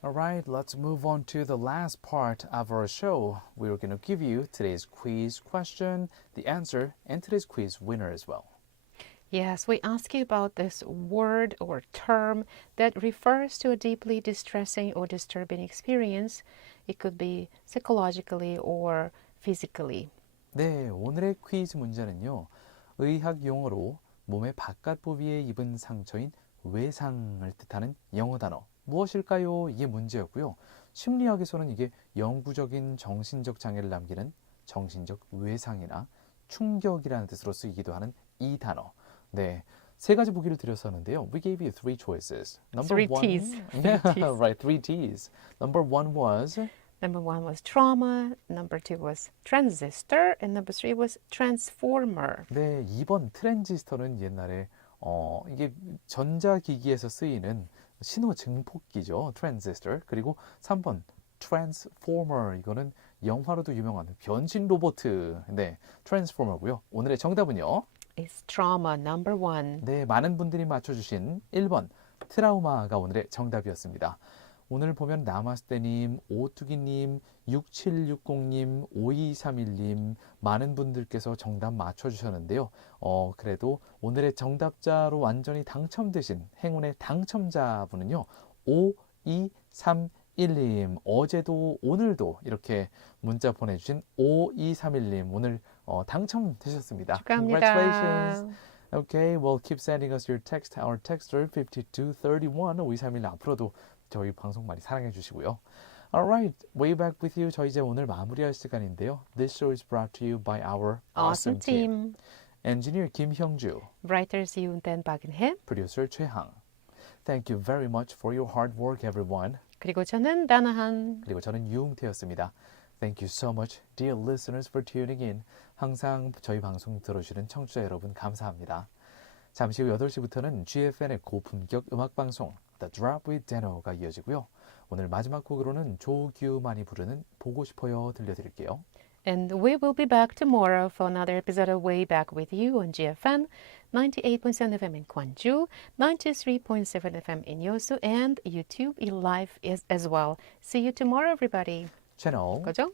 All right, let's move on to the last part of our show. We're going to give you today's quiz question, the answer, and today's quiz winner as well. Yes, we ask you about this word or term that refers to a deeply distressing or disturbing experience. It could be psychologically or physically. 네, 오늘의 퀴즈 문제는요. 의학 용어로 몸의 바깥 부위에 입은 상처인 외상을 뜻하는 영어 단어 무엇일까요? 이게 문제였고요. 심리학에서는 이게 영구적인 정신적 장애를 남기는 정신적 외상이나 충격이라는 뜻으로 쓰이기도 하는 이 단어. 네, 세 가지 보기를 드렸었는데요. We gave you three choices. Number Three one, T's. yeah, Three T's. right, three T's. Number one was Number 1 was trauma, number 2 was transistor, and number 3 was transformer. 네, 2번 트랜지스터는 옛날에 이게 전자기기에서 쓰이는 신호 증폭기죠. 트랜지스터. 그리고 3번 트랜스포머. 이거는 영화로도 유명한 변신 로봇. 네, 트랜스포머고요. 오늘의 정답은요. It's trauma, number 1. 네, 많은 분들이 맞춰주신 1번 트라우마가 오늘의 정답이었습니다. 오늘 보면 나마스테님, 오뚜기님, 6760님, 5231님 많은 분들께서 정답 맞춰주셨는데요. 그래도 오늘의 정답자로 완전히 당첨되신 행운의 당첨자분은요. 5231님, 어제도 오늘도 이렇게 문자 보내주신 5231님 오늘 당첨되셨습니다. 축하합니다. Congratulations. Okay, well, keep sending us your text. Our texter 5231 5231 앞으로도 저희 방송 많이 사랑해 주시고요. Alright, way back with you. 저희 이제 오늘 마무리할 시간인데요. This show is brought to you by our Awesome team. Engineer 김형주, Writers 이운단 박은혜. Producer 최항. Thank you very much for your hard work, everyone. 그리고 저는 다나한. 그리고 저는 유웅태였습니다. Thank you so much, dear listeners, for tuning in. 항상 저희 방송 들어주시는 청취자 여러분 감사합니다. 잠시 후 8시부터는 GFN의 고품격 음악방송 The Drop with Dano가 이어지고요. 오늘 마지막 곡으로는 조규만이 부르는 보고 싶어요 들려드릴게요. And we will be back tomorrow for another episode of Way Back with You on GFN 98.7 FM in Gwangju, 93.7 FM in Yosu, and YouTube live as well. See you tomorrow, everybody. 채널 고정.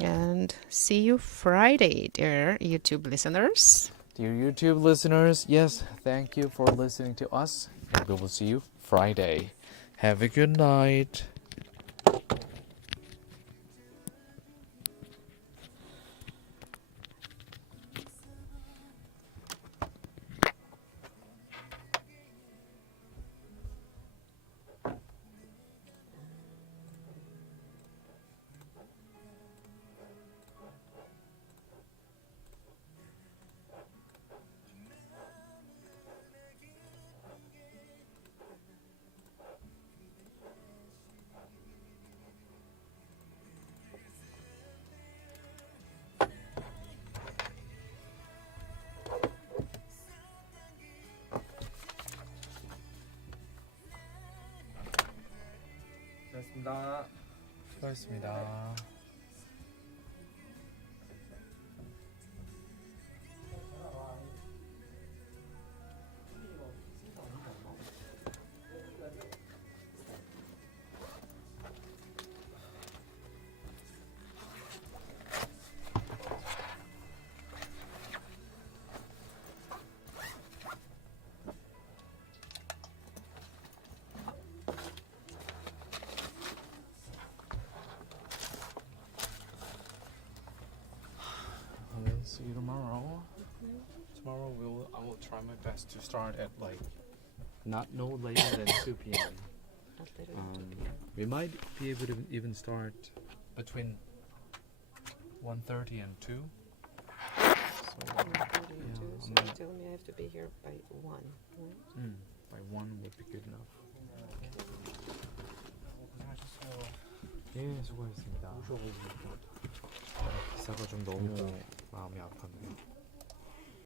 And see you Friday, dear YouTube listeners. Dear YouTube listeners, yes, thank you for listening to us. And we will see you Friday. Have a good night. 고맙습니다. 수고하셨습니다. See you tomorrow. Tomorrow I will try my best to start at like not no later than 2 p.m. We might be able to even start between 1:30 and 2. So So you tell me I have to be here by 1. Right? By 1 would be good enough. 고생하셨어요. 예, 수고하셨습니다. 오셔가지고. 기사가 좀 너무 마음이 아팠네요.